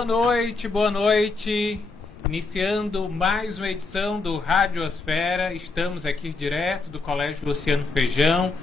Boa noite, boa noite. Iniciando mais uma edição do Radiosfera. Estamos aqui direto do Colégio Luciano Feijão.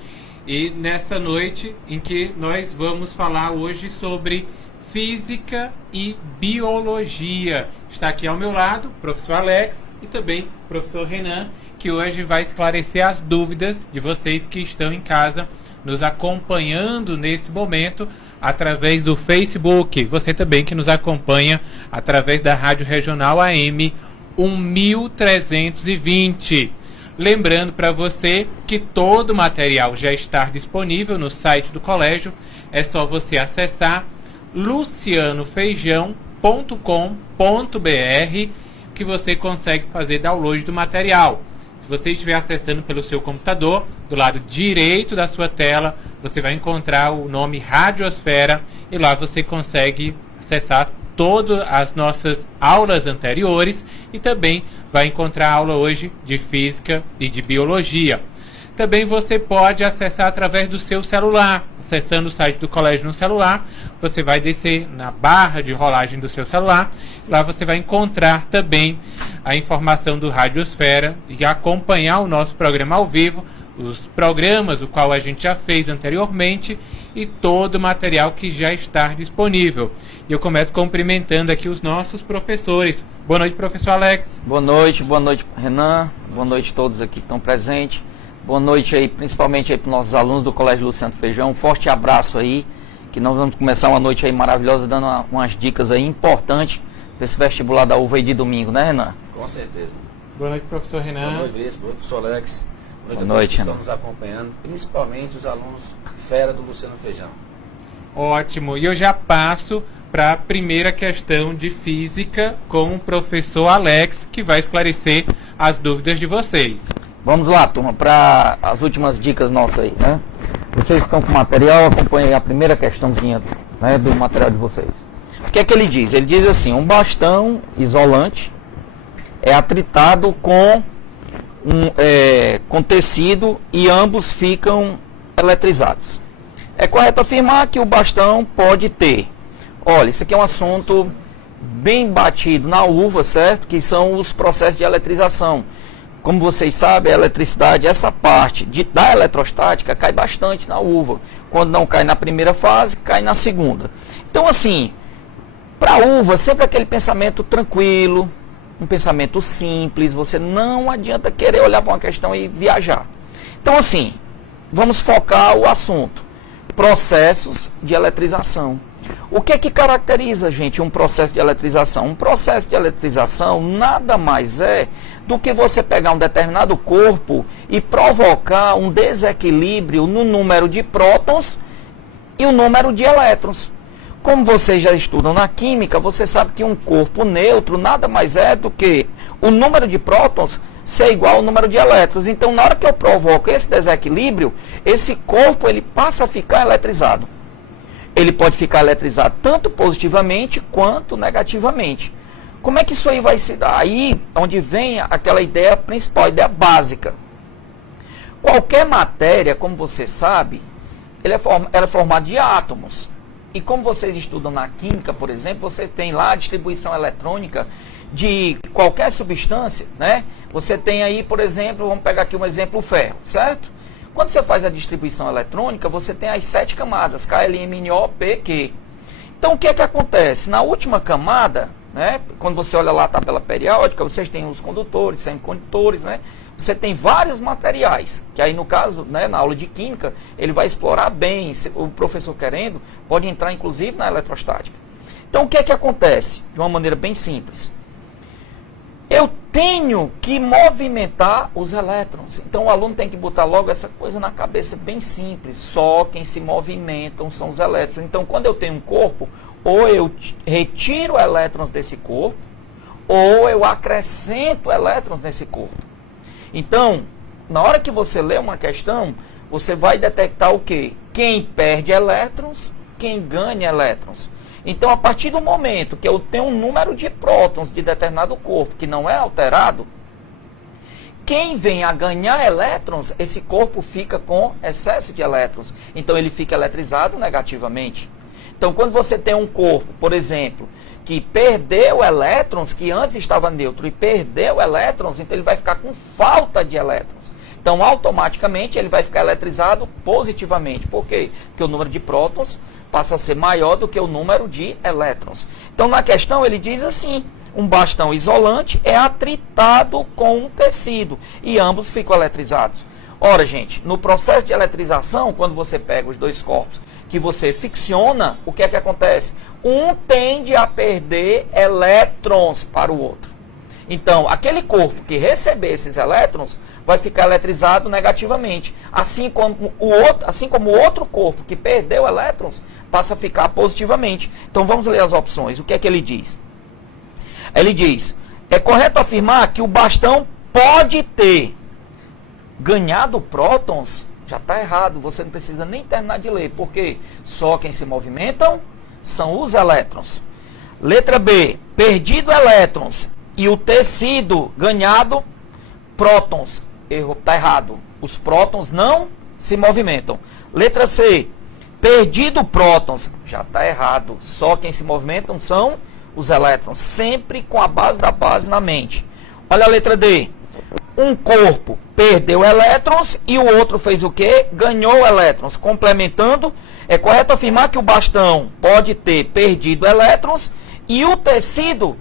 E nessa noite em que nós vamos falar hoje sobre física e biologia. Está aqui ao meu lado o professor Alex e também o professor Renan, que hoje vai esclarecer as dúvidas de vocês que estão em casa nos acompanhando nesse momento através do Facebook. Você também que nos acompanha através da Rádio Regional AM 1320. Lembrando para você que todo o material já está disponível no site do colégio. É só você acessar lucianofeijão.com.br que você consegue fazer download do material. Se você estiver acessando pelo seu computador, do lado direito da sua tela, você vai encontrar o nome Radiosfera e lá você consegue acessar todas as nossas aulas anteriores e também vai encontrar a aula hoje de física e de biologia. Também você pode acessar através do seu celular. Acessando o site do colégio no celular, você vai descer na barra de rolagem do seu celular. Lá você vai encontrar também a informação do Radiosfera e acompanhar o nosso programa ao vivo, os programas o qual a gente já fez anteriormente e todo o material que já está disponível. E eu começo cumprimentando aqui os nossos professores. Boa noite, professor Alex. Boa noite, Renan. Boa noite a todos aqui que estão presentes. Boa noite aí, principalmente aí para os nossos alunos do Colégio Luciano Feijão. Um forte abraço aí, que nós vamos começar uma noite aí maravilhosa, dando umas dicas aí importantes para esse vestibular da UVA aí de domingo, né, Renan? Com certeza. Boa noite, professor Renan. Boa noite, Vinícius. Boa noite, professor Alex. Boa noite, que estão nos acompanhando, principalmente os alunos fera do Luciano Feijão. Ótimo. E eu já passo para a primeira questão de física com o professor Alex, que vai esclarecer as dúvidas de vocês. Vamos lá, turma, para as últimas dicas nossas aí, né? Vocês estão com o material, acompanhem a primeira questãozinha, né, do material de vocês. O que é que ele diz? Ele diz assim, um bastão isolante é atritado com tecido e ambos ficam eletrizados. É correto afirmar que o bastão pode ter, olha, isso aqui é um assunto bem batido na UVA, certo? Que são os processos de eletrização. Como vocês sabem, a eletricidade, essa parte da eletrostática cai bastante na UVA. Quando não cai na primeira fase, cai na segunda. Então, assim, para a UVA, sempre aquele pensamento tranquilo, um pensamento simples, você não adianta querer olhar para uma questão e viajar. Então, assim, vamos focar o assunto. Processos de eletrização. O que é que caracteriza, gente, um processo de eletrização? Um processo de eletrização nada mais é do que você pegar um determinado corpo e provocar um desequilíbrio no número de prótons e o número de elétrons. Como vocês já estudam na química, você sabe que um corpo neutro nada mais é do que o número de prótons ser igual ao número de elétrons. Então, na hora que eu provoco esse desequilíbrio, esse corpo ele passa a ficar eletrizado. Ele pode ficar eletrizado tanto positivamente quanto negativamente. Como é que isso aí vai se dar? Aí onde vem aquela ideia principal, a ideia básica. Qualquer matéria, como você sabe, ela é formada de átomos. E como vocês estudam na química, por exemplo, você tem lá a distribuição eletrônica de qualquer substância, né? Você tem aí, por exemplo, vamos pegar aqui um exemplo, o ferro, certo? Quando você faz a distribuição eletrônica, você tem as 7 camadas, K, L, M, N, O, P, Q. Então, o que é que acontece? Na última camada, né, quando você olha lá a tabela periódica, vocês têm os condutores, semicondutores, né? Você tem vários materiais, que aí no caso, né, na aula de química, ele vai explorar bem, se o professor querendo, pode entrar inclusive na eletrostática. Então, o que é que acontece? De uma maneira bem simples. Eu tenho que movimentar os elétrons. Então, o aluno tem que botar logo essa coisa na cabeça bem simples. Só quem se movimentam são os elétrons. Então, quando eu tenho um corpo, ou eu retiro elétrons desse corpo, ou eu acrescento elétrons nesse corpo. Então, na hora que você lê uma questão, você vai detectar o quê? Quem perde elétrons, quem ganha elétrons. Então, a partir do momento que eu tenho um número de prótons de determinado corpo que não é alterado, quem vem a ganhar elétrons, esse corpo fica com excesso de elétrons. Então, ele fica eletrizado negativamente. Então, quando você tem um corpo, por exemplo, que perdeu elétrons, que antes estava neutro e perdeu elétrons, então ele vai ficar com falta de elétrons. Então, automaticamente, ele vai ficar eletrizado positivamente. Por quê? Porque o número de prótons passa a ser maior do que o número de elétrons. Então, na questão, ele diz assim, um bastão isolante é atritado com um tecido e ambos ficam eletrizados. Ora, gente, no processo de eletrização, quando você pega os dois corpos, que você ficciona, o que é que acontece? Um tende a perder elétrons para o outro. Então, aquele corpo que receber esses elétrons vai ficar eletrizado negativamente. Assim como o outro corpo que perdeu elétrons passa a ficar positivamente. Então, vamos ler as opções. O que é que ele diz? Ele diz, é correto afirmar que o bastão pode ter ganhado prótons? Já está errado, você não precisa nem terminar de ler, porque só quem se movimentam são os elétrons. Letra B, perdido elétrons e o tecido ganhado prótons. Erro, está errado. Os prótons não se movimentam. Letra C, perdido prótons. Já está errado. Só quem se movimentam são os elétrons. Sempre com a base da base na mente. Olha a letra D. Um corpo perdeu elétrons e o outro fez o quê? Ganhou elétrons. Complementando, é correto afirmar que o bastão pode ter perdido elétrons e o tecido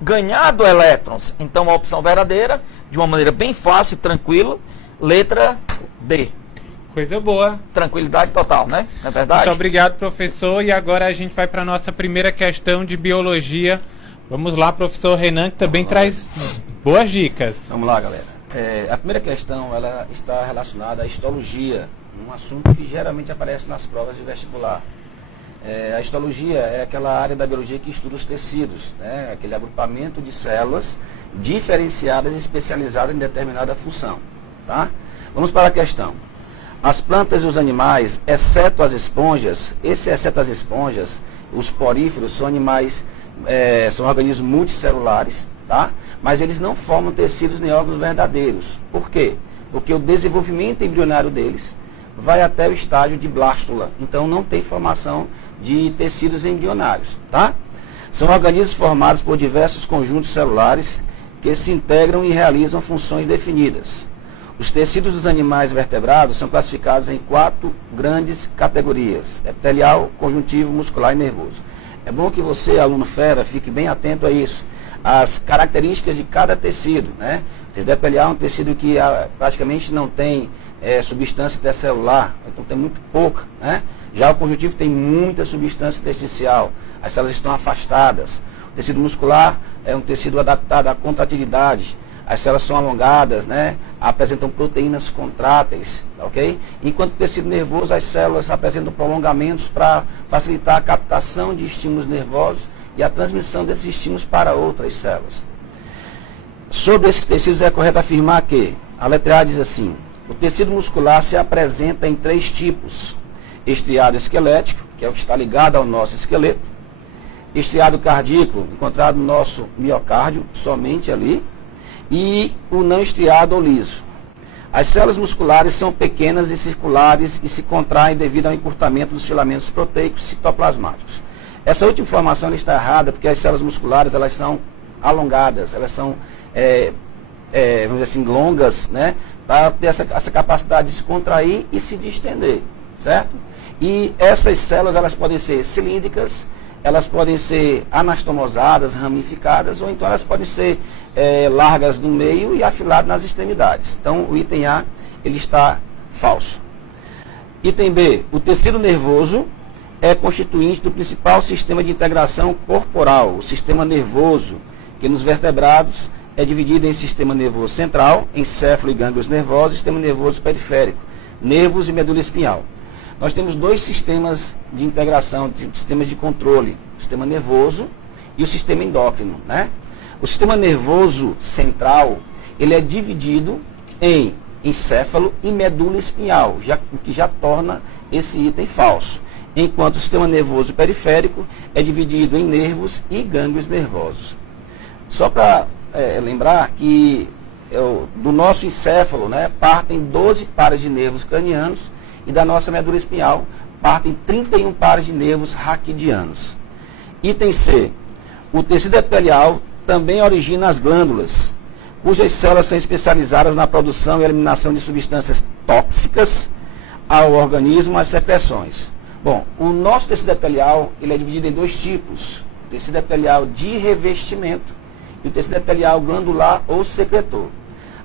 ganhado elétrons. Então, a opção verdadeira, de uma maneira bem fácil, tranquila, letra D. Coisa boa. Tranquilidade total, né? Não é verdade? Muito obrigado, professor. E agora a gente vai para a nossa primeira questão de biologia. Vamos lá, professor Renan, que também traz boas dicas. Vamos lá, galera. A primeira questão, ela está relacionada à histologia, um assunto que geralmente aparece nas provas de vestibular. A histologia é aquela área da biologia que estuda os tecidos, né? Aquele agrupamento de células diferenciadas e especializadas em determinada função. Tá? Vamos para a questão. As plantas e os animais, exceto as esponjas, exceto as esponjas, os poríferos são animais, são organismos multicelulares, tá? Mas eles não formam tecidos nem órgãos verdadeiros. Por quê? Porque o desenvolvimento embrionário deles vai até o estágio de blástula. Então não tem formação de tecidos embrionários, tá? São organismos formados por diversos conjuntos celulares que se integram e realizam funções definidas. Os tecidos dos animais vertebrados são classificados em 4 grandes categorias: epitelial, conjuntivo, muscular e nervoso. É bom que você, aluno fera, fique bem atento a isso. As características de cada tecido, né? O tecido epitelial é um tecido que praticamente não tem substância intercelular, então tem muito pouca, né? Já o conjuntivo tem muita substância intersticial, as células estão afastadas. O tecido muscular é um tecido adaptado à contratilidade, as células são alongadas, né? Apresentam proteínas contráteis, ok? Enquanto o tecido nervoso, as células apresentam prolongamentos para facilitar a captação de estímulos nervosos e a transmissão desses estímulos para outras células. Sobre esses tecidos é correto afirmar que a letra A diz assim: o tecido muscular se apresenta em 3 tipos: estriado esquelético, que é o que está ligado ao nosso esqueleto; estriado cardíaco, encontrado no nosso miocárdio, somente ali; e o não estriado ou liso. As células musculares são pequenas e circulares e se contraem devido ao encurtamento dos filamentos proteicos citoplasmáticos. Essa última informação está errada, porque as células musculares elas são alongadas, elas são vamos dizer assim, longas, né, para ter essa capacidade de se contrair e se distender, certo? E essas células elas podem ser cilíndricas, elas podem ser anastomosadas, ramificadas, ou então elas podem ser largas no meio e afiladas nas extremidades. Então, o item A, ele está falso. Item B, o tecido nervoso é constituinte do principal sistema de integração corporal, o sistema nervoso, que nos vertebrados é dividido em sistema nervoso central, encéfalo e gânglios nervosos, e sistema nervoso periférico, nervos e medula espinhal. Nós temos 2 sistemas de integração, sistemas de controle, o sistema nervoso e o sistema endócrino, né? O sistema nervoso central, ele é dividido em encéfalo e medula espinhal, o que já torna esse item falso. Enquanto o sistema nervoso periférico é dividido em nervos e gânglios nervosos. Só para lembrar que do nosso encéfalo, né, partem 12 pares de nervos cranianos, e da nossa medula espinhal partem 31 pares de nervos raquidianos. Item C. O tecido epitelial também origina as glândulas, cujas células são especializadas na produção e eliminação de substâncias tóxicas ao organismo, as secreções. Bom, o nosso tecido epitelial ele é dividido em dois tipos: o tecido epitelial de revestimento e o tecido epitelial glandular ou secretor.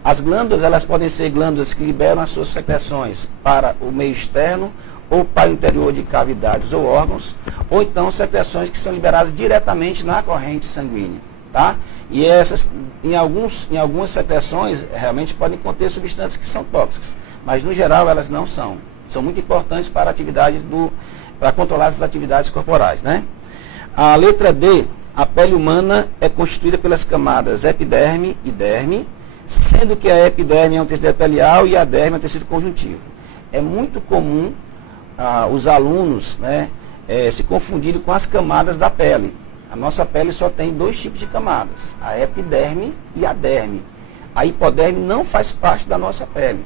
As glândulas, elas podem ser glândulas que liberam as suas secreções para o meio externo ou para o interior de cavidades ou órgãos, ou então secreções que são liberadas diretamente na corrente sanguínea, tá? E essas, em algumas secreções, realmente podem conter substâncias que são tóxicas, mas no geral elas não são. São muito importantes para a atividade para controlar as atividades corporais, né? A letra D, a pele humana é constituída pelas camadas epiderme e derme, sendo que a epiderme é um tecido epitelial e a derme é um tecido conjuntivo. É muito comum os alunos, né, se confundirem com as camadas da pele. A nossa pele só tem dois tipos de camadas, a epiderme e a derme. A hipoderme não faz parte da nossa pele.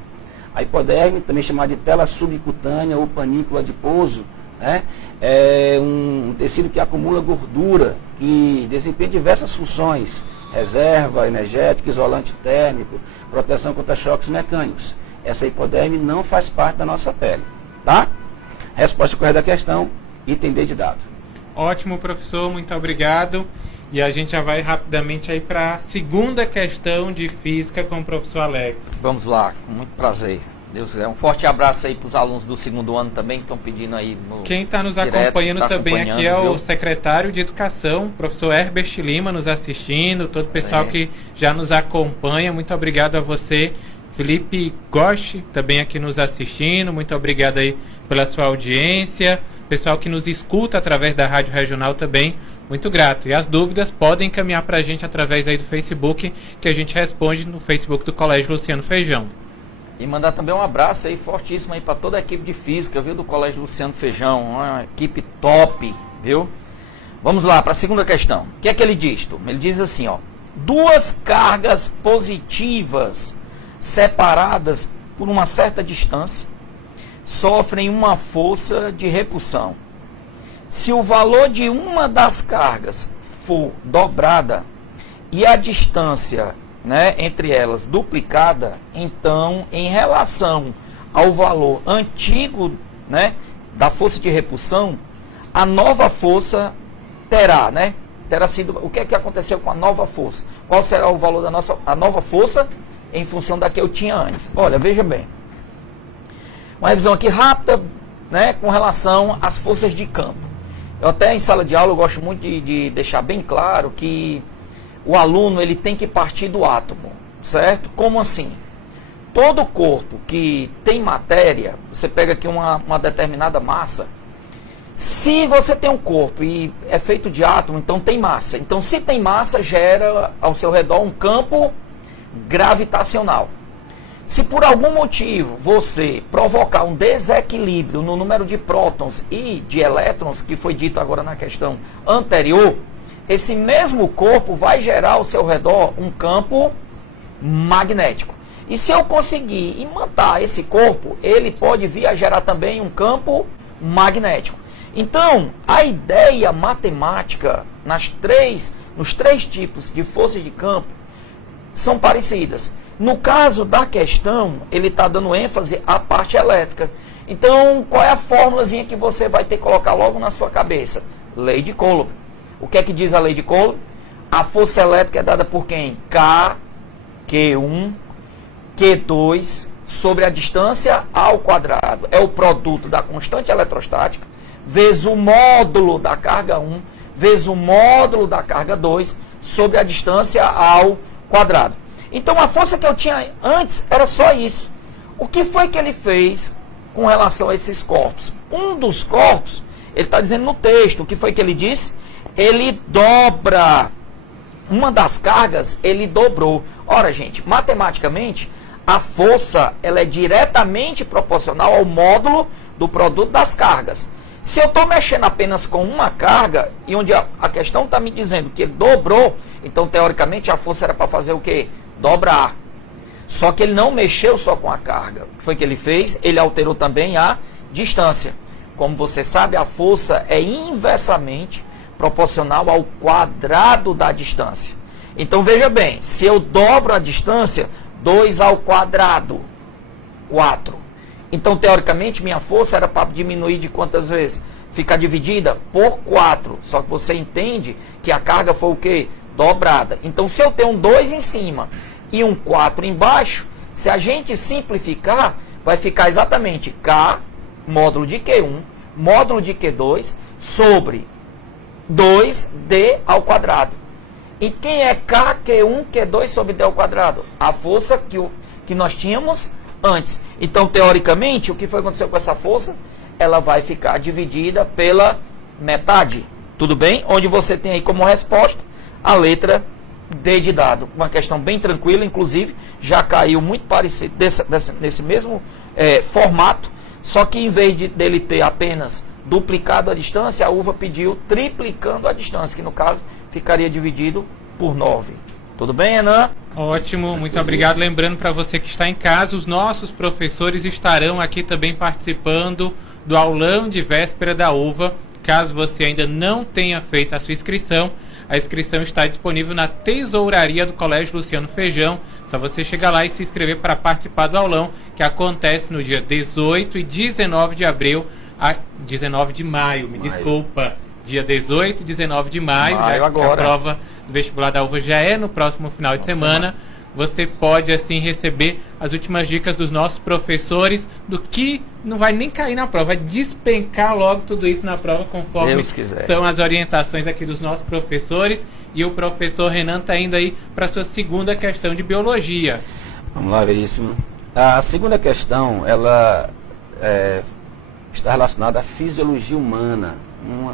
A hipoderme, também chamada de tela subcutânea ou panícula adiposo, né, é um tecido que acumula gordura, que desempenha diversas funções: reserva energética, isolante térmico, proteção contra choques mecânicos. Essa hipoderme não faz parte da nossa pele, tá? Resposta correta da questão, item D de dado. Ótimo, professor, muito obrigado. E a gente já vai rapidamente aí para a segunda questão de física com o professor Alex. Vamos lá, com muito prazer. Deus quiser. Um forte abraço aí para os alunos do segundo ano também que estão pedindo aí no Quem está nos direto, acompanhando também aqui é viu? o secretário de Educação, professor Herbert Lima, nos assistindo, todo o pessoal que já nos acompanha. Muito obrigado a você, Felipe Gosch, também aqui nos assistindo. Muito obrigado aí pela sua audiência. Pessoal que nos escuta através da Rádio Regional também, muito grato. E as dúvidas podem encaminhar para a gente através aí do Facebook, que a gente responde no Facebook do Colégio Luciano Feijão. E mandar também um abraço aí fortíssimo aí para toda a equipe de física, viu, do Colégio Luciano Feijão, uma equipe top, viu? Vamos lá para a segunda questão. O que é que ele diz, turma? Ele diz assim, ó: duas cargas positivas separadas por uma certa distância sofrem uma força de repulsão. Se o valor de uma das cargas for dobrada e a distância, né, entre elas duplicada, então, em relação ao valor antigo, né, da força de repulsão, a nova força terá sido... O que é que aconteceu com a nova força? Qual será o valor a nova força em função da que eu tinha antes? Olha, veja bem. Uma revisão aqui rápida, né, com relação às forças de campo. Eu até em sala de aula eu gosto muito de deixar bem claro que o aluno ele tem que partir do átomo, certo? Como assim? Todo corpo que tem matéria, você pega aqui uma determinada massa, se você tem um corpo e é feito de átomo, então tem massa. Então se tem massa, gera ao seu redor um campo gravitacional. Se por algum motivo você provocar um desequilíbrio no número de prótons e de elétrons, que foi dito agora na questão anterior, esse mesmo corpo vai gerar ao seu redor um campo magnético. E se eu conseguir imantar esse corpo, ele pode vir a gerar também um campo magnético. Então, a ideia matemática nos três tipos de forças de campo são parecidas. No caso da questão, ele está dando ênfase à parte elétrica. Então, qual é a fórmulazinha que você vai ter que colocar logo na sua cabeça? Lei de Coulomb. O que é que diz a lei de Coulomb? A força elétrica é dada por quem? K, Q1, Q2, sobre a distância ao quadrado. É o produto da constante eletrostática, vezes o módulo da carga 1, vezes o módulo da carga 2, sobre a distância ao quadrado. Então, a força que eu tinha antes era só isso. O que foi que ele fez com relação a esses corpos? Um dos corpos, ele está dizendo no texto, o que foi que ele disse? Ele dobra. Uma das cargas, ele dobrou. Ora, gente, matematicamente, a força ela é diretamente proporcional ao módulo do produto das cargas. Se eu estou mexendo apenas com uma carga, e onde a questão está me dizendo que ele dobrou, então, teoricamente, a força era para fazer o quê? Dobrar. Só que ele não mexeu só com a carga. O que foi que ele fez? Ele alterou também a distância. Como você sabe, a força é inversamente proporcional ao quadrado da distância. Então veja bem, se eu dobro a distância, 2 ao quadrado, 4. Então teoricamente minha força era para diminuir de quantas vezes? Ficar dividida por 4. Só que você entende que a carga foi o quê? Dobrada. Então se eu tenho um 2 em cima e um 4 embaixo, se a gente simplificar, vai ficar exatamente K módulo de Q1, módulo de Q2, sobre 2D ao quadrado. E quem é K, Q1, Q2 sobre D ao quadrado? A força que nós tínhamos antes. Então, teoricamente, o que foi que aconteceu com essa força? Ela vai ficar dividida pela metade. Tudo bem? Onde você tem aí como resposta a letra D de dado. Uma questão bem tranquila, inclusive, já caiu muito parecido nesse mesmo formato, só que em vez dele ter apenas duplicado a distância, a uva pediu triplicando a distância, que no caso ficaria dividido por 9. Tudo bem, Renan? Ótimo, muito obrigado. Lembrando para você que está em casa, os nossos professores estarão aqui também participando do aulão de véspera da uva. Caso você ainda não tenha feito a sua inscrição, a inscrição está disponível na tesouraria do Colégio Luciano Feijão. Só você chegar lá e se inscrever para participar do aulão, que acontece no dia 18 e 19 de abril, 19 de maio, desculpa. Dia 18 e 19 de maio, já que a prova do vestibular da uva já é no próximo final de semana. Você pode, assim, receber as últimas dicas dos nossos professores, do que não vai nem cair na prova, vai despencar logo tudo isso na prova, conforme são as orientações aqui dos nossos professores. E o professor Renan está indo aí para a sua segunda questão de biologia. Vamos lá, Veríssimo. A segunda questão, ela está relacionada à fisiologia humana, um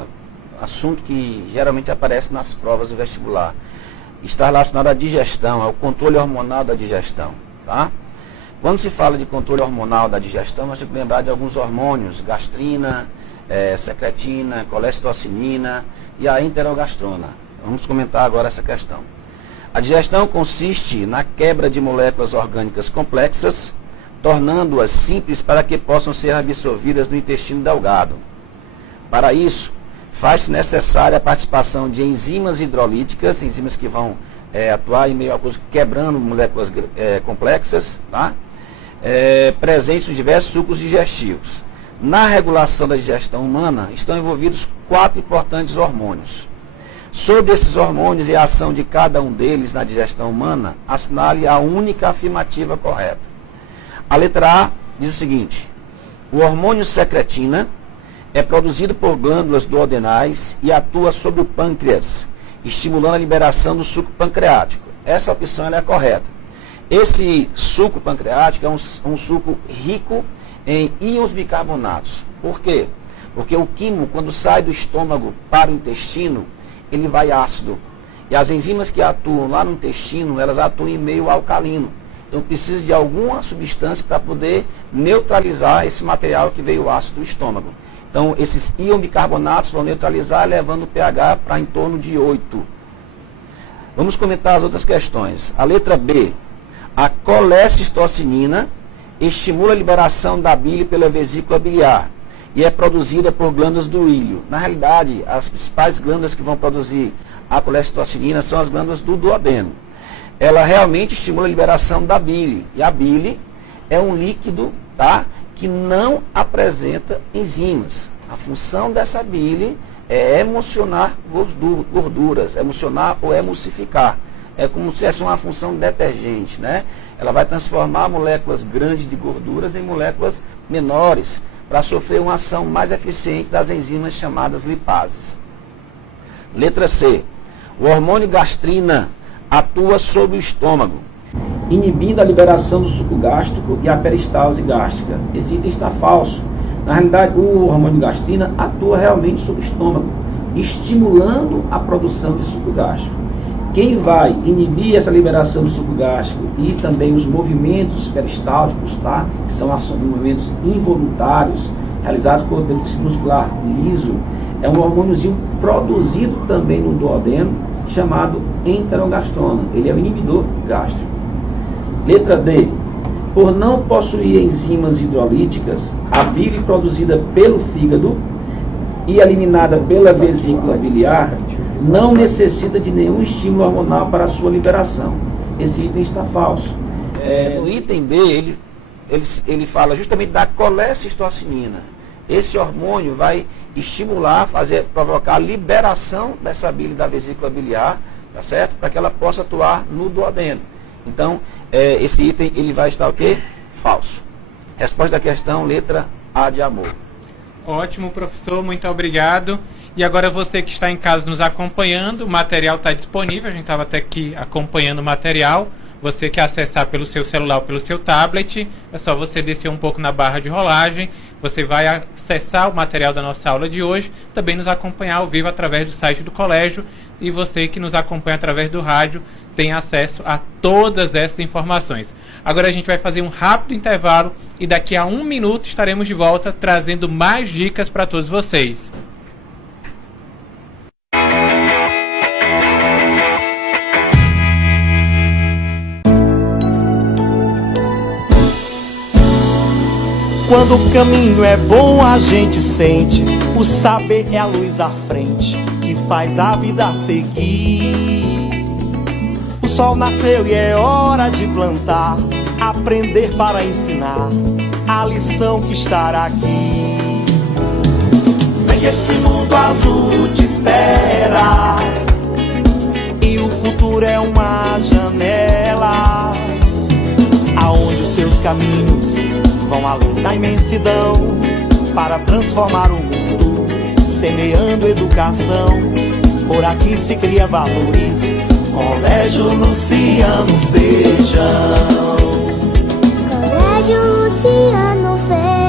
assunto que geralmente aparece nas provas do vestibular. Está relacionado à digestão, ao controle hormonal da digestão, tá? Quando se fala de controle hormonal da digestão, nós temos que lembrar de alguns hormônios, gastrina, secretina, colesterocinina e a enterogastrona. Vamos comentar agora essa questão. A digestão consiste na quebra de moléculas orgânicas complexas, tornando-as simples para que possam ser absorvidas no intestino delgado. Para isso, faz-se necessária a participação de enzimas hidrolíticas, enzimas que vão atuar em meio a coisa, quebrando moléculas complexas, tá? Presentes em diversos sucos digestivos. Na regulação da digestão humana, estão envolvidos 4 importantes hormônios. Sobre esses hormônios e a ação de cada um deles na digestão humana, assinale a única afirmativa correta. A letra A diz o seguinte: o hormônio secretina é produzido por glândulas duodenais e atua sobre o pâncreas, estimulando a liberação do suco pancreático. Essa opção é correta. Esse suco pancreático é um suco rico em íons bicarbonatos. Por quê? Porque o quimo, quando sai do estômago para o intestino, ele vai ácido. E as enzimas que atuam lá no intestino, elas atuam em meio alcalino. Então precisa de alguma substância para poder neutralizar esse material que veio ácido do estômago. Então esses íons bicarbonatos vão neutralizar, levando o pH para em torno de 8. Vamos comentar as outras questões. A letra B. A colecistocinina estimula a liberação da bile pela vesícula biliar e é produzida por glândulas do íleo. Na realidade, as principais glândulas que vão produzir a colecistocinina são as glândulas do duodeno. Ela realmente estimula a liberação da bile. E a bile é um líquido, tá, que não apresenta enzimas. A função dessa bile é emulsionar gorduras, emulsionar ou emulsificar. É como se fosse uma função detergente, né? Ela vai transformar moléculas grandes de gorduras em moléculas menores, para sofrer uma ação mais eficiente das enzimas chamadas lipases. Letra C. O hormônio gastrina atua sobre o estômago, inibindo a liberação do suco gástrico e a peristalse gástrica. Esse item está falso. Na realidade, o hormônio gastrina atua realmente sobre o estômago, estimulando a produção de suco gástrico. Quem vai inibir essa liberação do suco gástrico e também os movimentos peristálticos, tá? Que são movimentos involuntários, realizados pelo tecido muscular liso, é um hormôniozinho produzido também no duodeno, chamado enterogastrona. Ele é o inibidor gástrico. Letra D. Por não possuir enzimas hidrolíticas, a bile produzida pelo fígado e eliminada pela vesícula biliar não necessita de nenhum estímulo hormonal para a sua liberação. Esse item está falso. No item B, ele fala justamente da colecistocinina. Esse hormônio vai estimular, provocar a liberação dessa bile da vesícula biliar, tá certo? Para que ela possa atuar no duodeno. Então, esse item ele vai estar o quê? Falso. Resposta da questão, letra A de amor. Ótimo, professor, muito obrigado. E agora você que está em casa nos acompanhando, o material está disponível, a gente estava até aqui acompanhando o material. Você quer acessar pelo seu celular ou pelo seu tablet, é só você descer um pouco na barra de rolagem, você vai acessar o material da nossa aula de hoje, também nos acompanhar ao vivo através do site do colégio, e você que nos acompanha através do rádio tem acesso a todas essas informações. Agora a gente vai fazer um rápido intervalo e daqui a 1 minuto estaremos de volta trazendo mais dicas para todos vocês. Quando o caminho é bom, a gente sente. O saber é a luz à frente que faz a vida seguir. O sol nasceu e é hora de plantar, aprender para ensinar a lição que está aqui. Vem que esse mundo azul te espera e o futuro é uma janela aonde os seus caminhos vão além da imensidão para transformar o mundo, semeando educação. Por aqui se cria valores, Colégio Luciano Feijão. Colégio Luciano Feijão.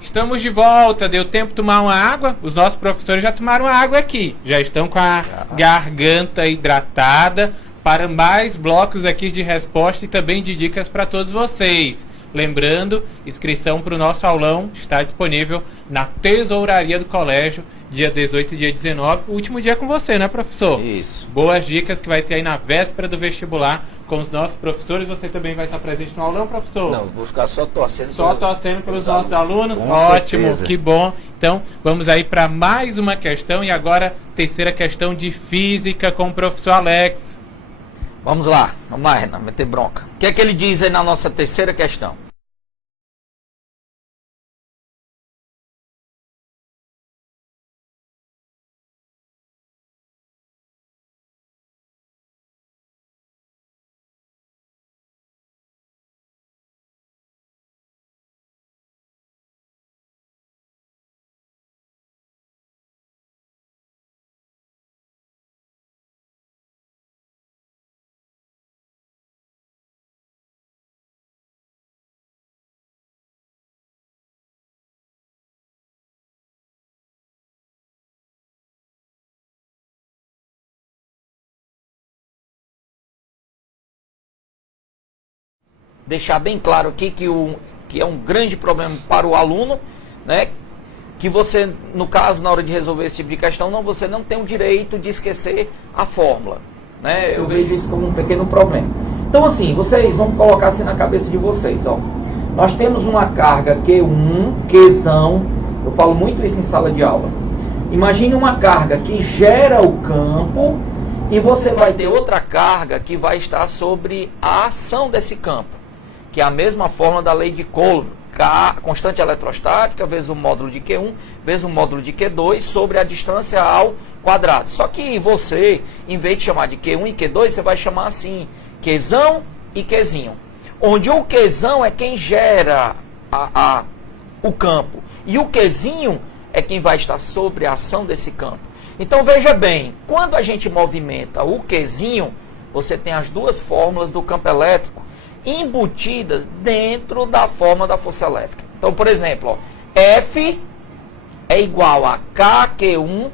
Estamos de volta, deu tempo de tomar uma água? Os nossos professores já tomaram água aqui, já estão com a garganta hidratada para mais blocos aqui de resposta e também de dicas para todos vocês. Lembrando, inscrição para o nosso aulão está disponível na tesouraria do colégio, dia 18 e dia 19. O último dia com você, né, professor? Isso. Boas dicas que vai ter aí na véspera do vestibular com os nossos professores. Você também vai estar presente no aulão, professor? Não, vou ficar só torcendo. Só torcendo pelos nossos alunos? Com Ótimo, certeza. Que bom. Então, vamos aí para mais uma questão e agora terceira questão de física com o professor Alex. Vamos lá, Renan, meter bronca. O que é que ele diz aí na nossa terceira questão? Deixar bem claro aqui que é um grande problema para o aluno, né? Que você, no caso, na hora de resolver esse tipo de questão, você não tem o direito de esquecer a fórmula, né? Eu vejo isso como um pequeno problema. Então, assim, vocês vão colocar assim na cabeça de vocês, ó. Nós temos uma carga Q1, Qzão, eu falo muito isso em sala de aula. Imagine uma carga que gera o campo e você vai ter outra carga que vai estar sobre a ação desse campo, que é a mesma fórmula da lei de Coulomb, K, constante eletrostática, vezes o módulo de Q1, vezes o módulo de Q2, sobre a distância ao quadrado. Só que você, em vez de chamar de Q1 e Q2, você vai chamar assim, Qzão e Qzinho. Onde o Qzão é quem gera o campo, e o Qzinho é quem vai estar sobre a ação desse campo. Então veja bem, quando a gente movimenta o Qzinho, você tem as duas fórmulas do campo elétrico embutidas dentro da fórmula da força elétrica. Então, por exemplo, ó, F é igual a KQ1,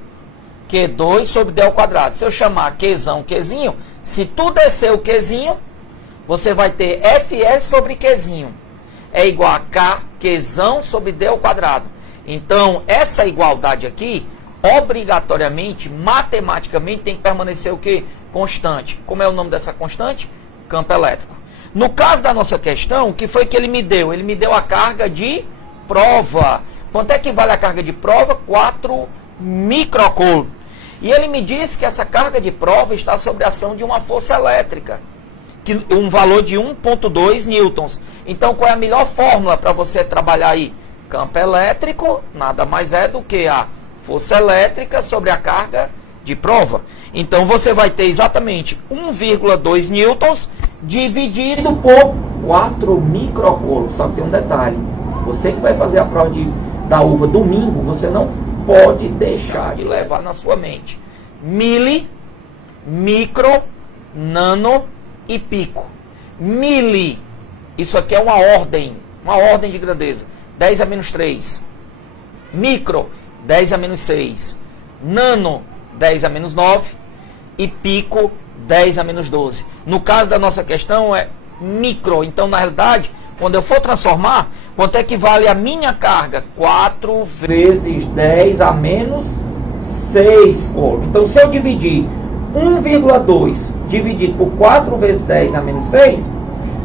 Q2 sobre D ao quadrado. Se eu chamar Qzão, Qzinho, se tu descer o Qzinho, você vai ter FE sobre Qzinho. É igual a K, Qzão sobre D ao quadrado. Então, essa igualdade aqui, obrigatoriamente, matematicamente, tem que permanecer o quê? Constante. Como é o nome dessa constante? Campo elétrico. No caso da nossa questão, o que foi que ele me deu? Ele me deu a carga de prova. Quanto é que vale a carga de prova? 4 microcoulomb. E ele me disse que essa carga de prova está sob a ação de uma força elétrica, um valor de 1,2 newtons. Então, qual é a melhor fórmula para você trabalhar aí? Campo elétrico nada mais é do que a força elétrica sobre a carga de prova. Então, você vai ter exatamente 1,2 newtons dividido por 4 microcoulomb. Só que tem um detalhe. Você que vai fazer a prova da uva domingo, você não pode deixar de levar na sua mente mili, micro, nano e pico. Mili, isso aqui é uma ordem de grandeza. 10 a menos 3. Micro, 10 a menos 6. Nano, 10 a menos 9. E pico, 10 a menos 12. No caso da nossa questão é micro. Então, na realidade, quando eu for transformar, quanto é que vale a minha carga? 4 vezes 10 a menos 6 coulomb. Então, se eu dividir 1,2 dividido por 4 vezes 10 a menos 6,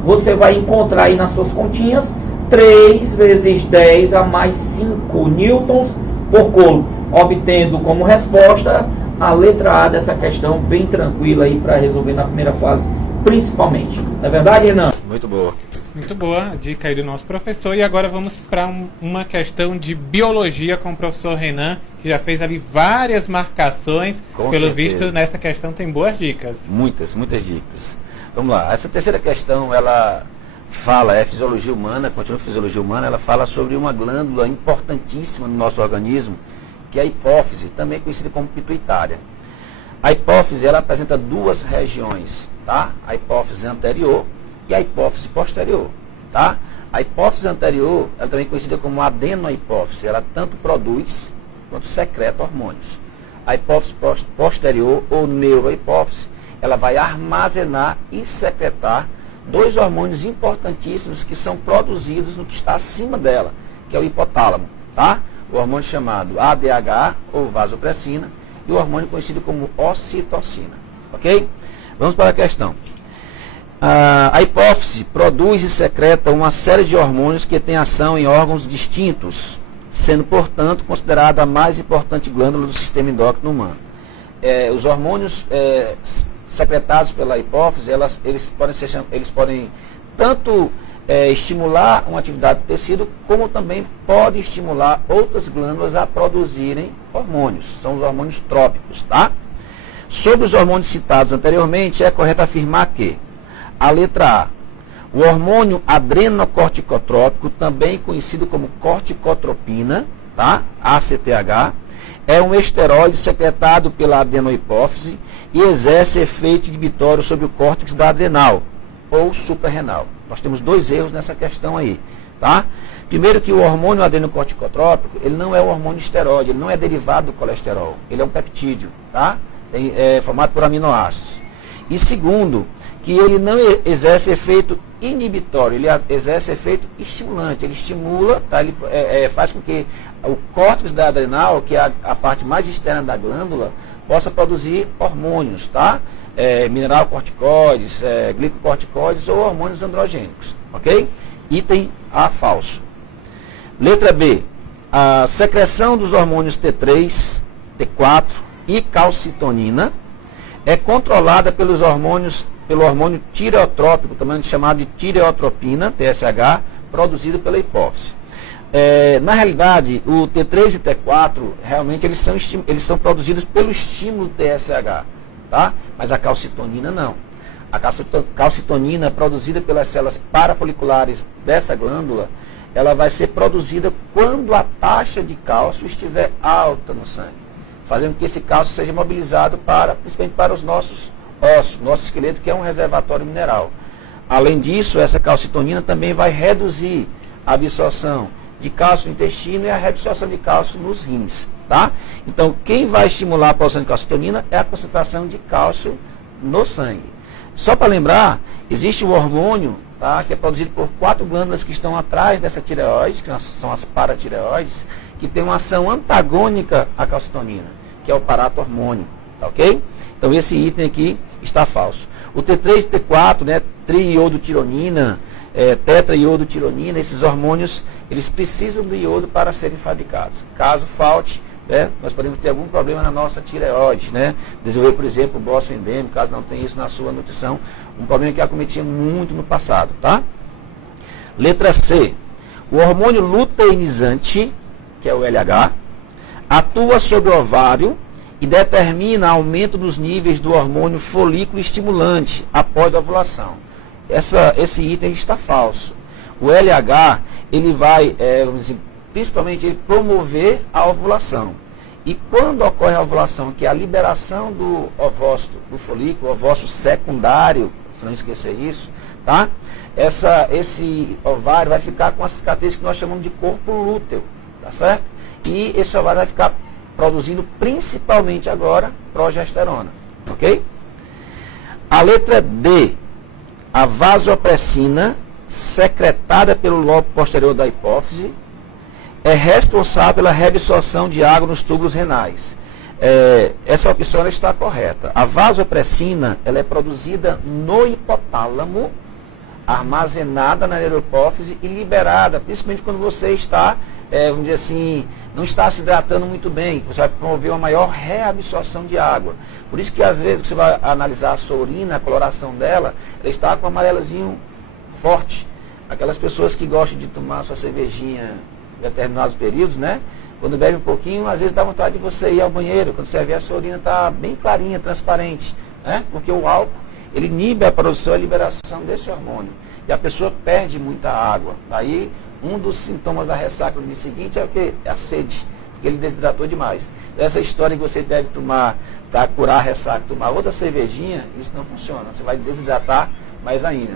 você vai encontrar aí nas suas continhas 3 vezes 10 a mais 5 newtons por coulomb, obtendo como resposta a letra A dessa questão, bem tranquila aí para resolver na primeira fase, principalmente. Não é verdade, Renan? Muito boa. Muito boa a dica aí do nosso professor. E agora vamos para uma questão de biologia com o professor Renan, que já fez ali várias marcações. Com Pelo certeza. visto, nessa questão tem boas dicas. Muitas dicas. Vamos lá. Essa terceira questão, ela fala, é fisiologia humana, continua fisiologia humana, ela fala sobre uma glândula importantíssima no nosso organismo, que é a hipófise, também conhecida como pituitária. A hipófise, ela apresenta duas regiões, tá? A hipófise anterior e a hipófise posterior, tá? A hipófise anterior, ela também é conhecida como adenohipófise, ela tanto produz quanto secreta hormônios. A hipófise posterior, ou neurohipófise, ela vai armazenar e secretar dois hormônios importantíssimos que são produzidos no que está acima dela, que é o hipotálamo, tá? O hormônio chamado ADH, ou vasopressina, e o hormônio conhecido como ocitocina, ok? Vamos para a questão. A hipófise produz e secreta uma série de hormônios que têm ação em órgãos distintos, sendo, portanto, considerada a mais importante glândula do sistema endócrino humano. Os hormônios secretados pela hipófise, eles podem tanto estimular uma atividade do tecido, como também podem estimular outras glândulas a produzirem hormônios. São os hormônios trópicos, tá? Sobre os hormônios citados anteriormente, é correto afirmar que a letra A, o hormônio adrenocorticotrópico, também conhecido como corticotropina, tá? ACTH, é um esteroide secretado pela adenohipófise e exerce efeito inibitório sobre o córtex da adrenal ou suprarrenal. Nós temos dois erros nessa questão aí, tá? Primeiro, que o hormônio adrenocorticotrópico, ele não é um hormônio esteroide, ele não é derivado do colesterol, ele é um peptídeo, tá? É formado por aminoácidos. E segundo, que ele não exerce efeito inibitório, ele exerce efeito estimulante, ele estimula, tá? Ele faz com que o córtex da adrenal, que é a parte mais externa da glândula, possa produzir hormônios, tá? Mineralocorticoides, glicocorticoides ou hormônios androgênicos, ok? Item A falso. Letra B, a secreção dos hormônios T3, T4 e calcitonina é controlada pelo hormônio tireotrópico, também chamado de tireotropina, TSH, produzido pela hipófise. Na realidade, o T3 e T4, realmente, eles são produzidos pelo estímulo TSH, tá? Mas a calcitonina não. A calcitonina, produzida pelas células parafoliculares dessa glândula, ela vai ser produzida quando a taxa de cálcio estiver alta no sangue, fazendo com que esse cálcio seja mobilizado principalmente para os nossos ossos, nosso esqueleto, que é um reservatório mineral. Além disso, essa calcitonina também vai reduzir a absorção de cálcio no intestino e a reabsorção de cálcio nos rins, tá? Então, quem vai estimular a produção de calcitonina é a concentração de cálcio no sangue. Só para lembrar, existe o hormônio tá? Que é produzido por 4 glândulas que estão atrás dessa tireoide, que são as paratireoides, que tem uma ação antagônica à calcitonina, que é o parato-hormônio, tá ok? Então esse item aqui está falso. O T3 e T4, né, triiodotironina, tetraiodotironina, esses hormônios, eles precisam do iodo para serem fabricados. Caso falte, né, nós podemos ter algum problema na nossa tireoide, né? Desenvolver, por exemplo, o bócio endêmico, caso não tenha isso na sua nutrição, um problema que acometia muito no passado, tá? Letra C. O hormônio luteinizante, que é o LH, atua sobre o ovário e determina aumento dos níveis do hormônio folículo estimulante após a ovulação. Esse item está falso. O LH, ele vai, vamos dizer, principalmente ele promover a ovulação. E quando ocorre a ovulação, que é a liberação do ovócito, do folículo, ovócito secundário, se não esquecer isso, tá? Esse ovário vai ficar com as características que nós chamamos de corpo lúteo, tá certo? E esse ovário vai ficar produzindo principalmente agora progesterona, ok? A letra D, a vasopressina, secretada pelo lobo posterior da hipófise, é responsável pela reabsorção de água nos túbulos renais. Essa opção ela está correta. A vasopressina ela é produzida no hipotálamo, armazenada na neurohipófise e liberada, principalmente quando você está, vamos dizer assim, não está se hidratando muito bem, você vai promover uma maior reabsorção de água. Por isso que às vezes você vai analisar a sua urina, a coloração dela, ela está com um amarelozinho forte. Aquelas pessoas que gostam de tomar sua cervejinha em determinados períodos, né? Quando bebe um pouquinho, às vezes dá vontade de você ir ao banheiro, quando você vê a sua urina está bem clarinha, transparente, né? Porque o álcool, ele inibe a produção e a liberação desse hormônio. E a pessoa perde muita água. Daí, um dos sintomas da ressaca no dia seguinte é o quê? É a sede, porque ele desidratou demais. Então, essa história que você deve tomar para curar a ressaca, tomar outra cervejinha, isso não funciona. Você vai desidratar mais ainda.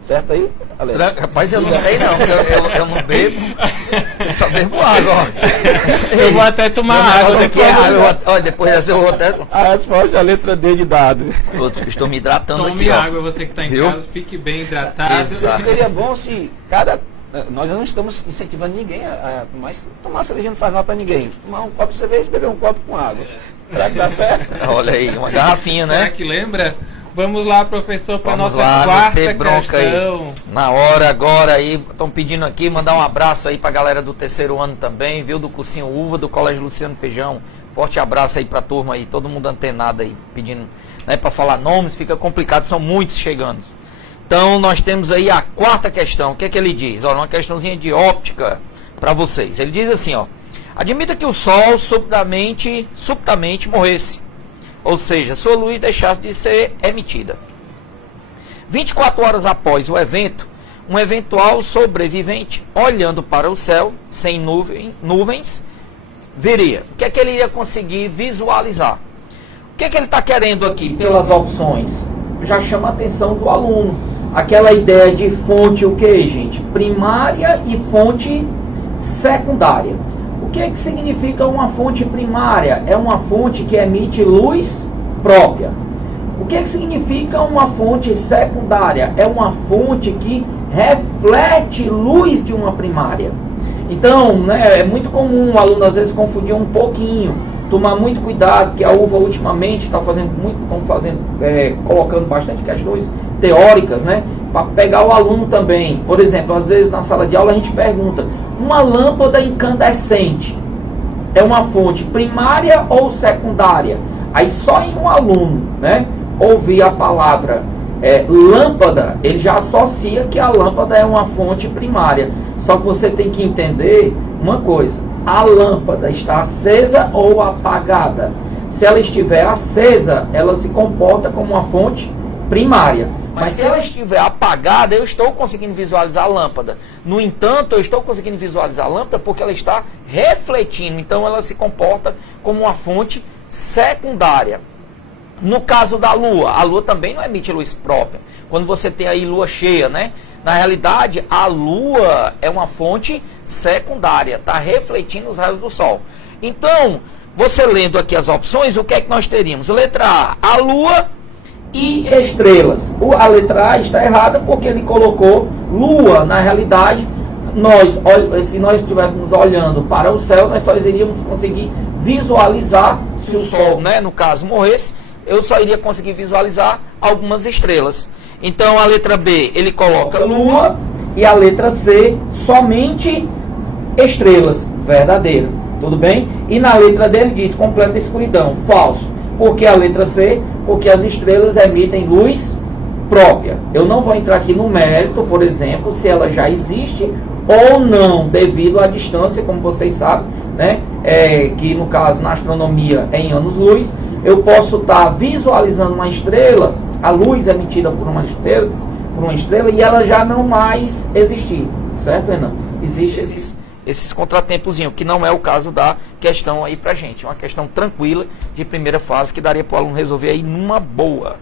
Certo aí, Alex? Rapaz, eu não sei não, porque eu não bebo, eu só bebo água. Eu vou até tomar água. Você quer água? Olha, depois dessa eu vou até... A resposta é a letra D de dado. Estou me hidratando Tome aqui, água, você que está em Viu? casa, fique bem hidratado. Exato. Seria bom se nós não estamos incentivando ninguém a tomar cerveja não faz mal para ninguém. Tomar um copo de cerveja e beber um copo com água. Será que dá certo? Olha aí, uma garrafinha, né? Será que lembra? Vamos lá, professor, para a Vamos nossa lá, quarta meter bronca questão. aí. Na hora agora aí, estão pedindo aqui, mandar um abraço aí pra galera do terceiro ano também, viu? Do cursinho Uva, do Colégio Luciano Feijão. Forte abraço aí pra turma aí, todo mundo antenado aí, pedindo, né, pra falar nomes, fica complicado, são muitos chegando. Então nós temos aí a quarta questão. O que é que ele diz? Olha, uma questãozinha de óptica para vocês. Ele diz assim, ó: admita que o Sol subitamente morresse, ou seja, sua luz deixasse de ser emitida. 24 horas após o evento, um eventual sobrevivente, olhando para o céu, sem nuvens, veria. O que é que ele iria conseguir visualizar? O que é que ele está querendo aqui pelas opções? Já chama a atenção do aluno. Aquela ideia de fonte, o que, gente? Primária e fonte secundária. O que é que significa uma fonte primária? É uma fonte que emite luz própria. O que é que significa uma fonte secundária? É uma fonte que reflete luz de uma primária. Então, né, é muito comum o aluno às vezes confundir um pouquinho, tomar muito cuidado, que a UVA ultimamente está colocando bastante questões teóricas, né, para pegar o aluno também. Por exemplo, às vezes na sala de aula a gente pergunta: uma lâmpada incandescente é uma fonte primária ou secundária? Aí só em um aluno, né, ouvir a palavra lâmpada, ele já associa que a lâmpada é uma fonte primária. Só que você tem que entender uma coisa: a lâmpada está acesa ou apagada? Se ela estiver acesa, ela se comporta como uma fonte primária. Mas se ela estiver apagada, eu estou conseguindo visualizar a lâmpada. No entanto, eu estou conseguindo visualizar a lâmpada porque ela está refletindo. Então, ela se comporta como uma fonte secundária. No caso da Lua, a Lua também não emite luz própria. Quando você tem aí Lua cheia, né? Na realidade, a Lua é uma fonte secundária. Está refletindo os raios do Sol. Então, você lendo aqui as opções, o que é que nós teríamos? Letra A, a Lua e estrelas. A letra A está errada porque ele colocou lua. Na realidade, se nós estivéssemos olhando para o céu, nós só iríamos conseguir visualizar, se o Sol, né, no caso, morresse, eu só iria conseguir visualizar algumas estrelas. Então a letra B ele coloca lua e a letra C somente estrelas. Verdadeiro. Tudo bem? E na letra D ele diz completa escuridão. Falso. Porque a letra C? Porque as estrelas emitem luz própria. Eu não vou entrar aqui no mérito, por exemplo, se ela já existe ou não, devido à distância, como vocês sabem, né? Que no caso na astronomia é em anos-luz. Eu posso estar visualizando uma estrela, a luz emitida por uma estrela, e ela já não mais existir, certo, Renan? Existe esses contratempozinhos, que não é o caso da questão aí pra gente. É uma questão tranquila, de primeira fase, que daria para o aluno resolver aí numa boa.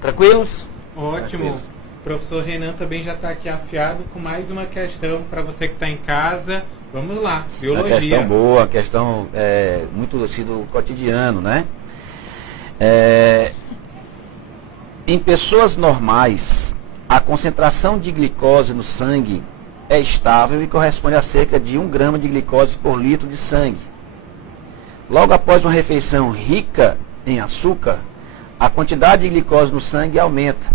Tranquilos? Ótimo. Tranquilos. O professor Renan também já está aqui afiado com mais uma questão para você que está em casa. Vamos lá, biologia. Uma questão boa, questão muito assim, do cotidiano, né? Em pessoas normais, a concentração de glicose no sangue é estável e corresponde a cerca de 1 grama de glicose por litro de sangue. Logo após uma refeição rica em açúcar, a quantidade de glicose no sangue aumenta.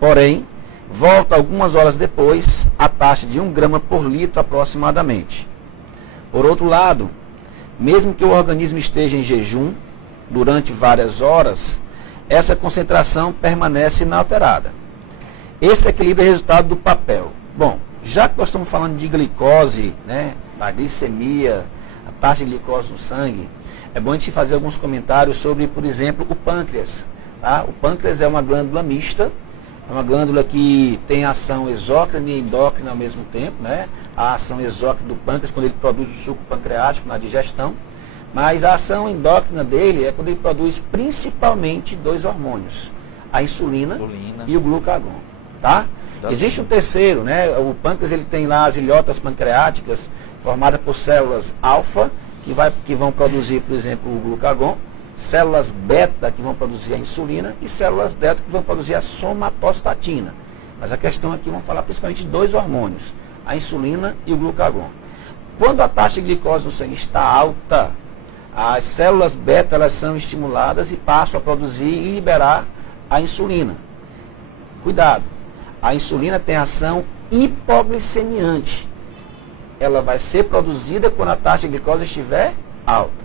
Porém, volta algumas horas depois a taxa de 1 grama por litro aproximadamente. Por outro lado, mesmo que o organismo esteja em jejum durante várias horas, essa concentração permanece inalterada. Esse equilíbrio é resultado do papel. Bom, já que nós estamos falando de glicose, né, da glicemia, a taxa de glicose no sangue, é bom a gente fazer alguns comentários sobre, por exemplo, o pâncreas. Tá? O pâncreas é uma glândula mista, é uma glândula que tem ação exócrina e endócrina ao mesmo tempo, né? A ação exócrina do pâncreas, quando ele produz o suco pancreático na digestão, mas a ação endócrina dele é quando ele produz principalmente 2 hormônios, a insulina e o glucagon. Tá? Existe um terceiro, né? O pâncreas ele tem lá as ilhotas pancreáticas formadas por células alfa, que vão produzir, por exemplo, o glucagon, células beta que vão produzir a insulina e células delta que vão produzir a somatostatina. Mas a questão aqui, vamos falar principalmente de 2 hormônios, a insulina e o glucagon. Quando a taxa de glicose no sangue está alta, as células beta elas são estimuladas e passam a produzir e liberar a insulina. Cuidado, a insulina tem ação hipoglicemiante. Ela vai ser produzida quando a taxa de glicose estiver alta.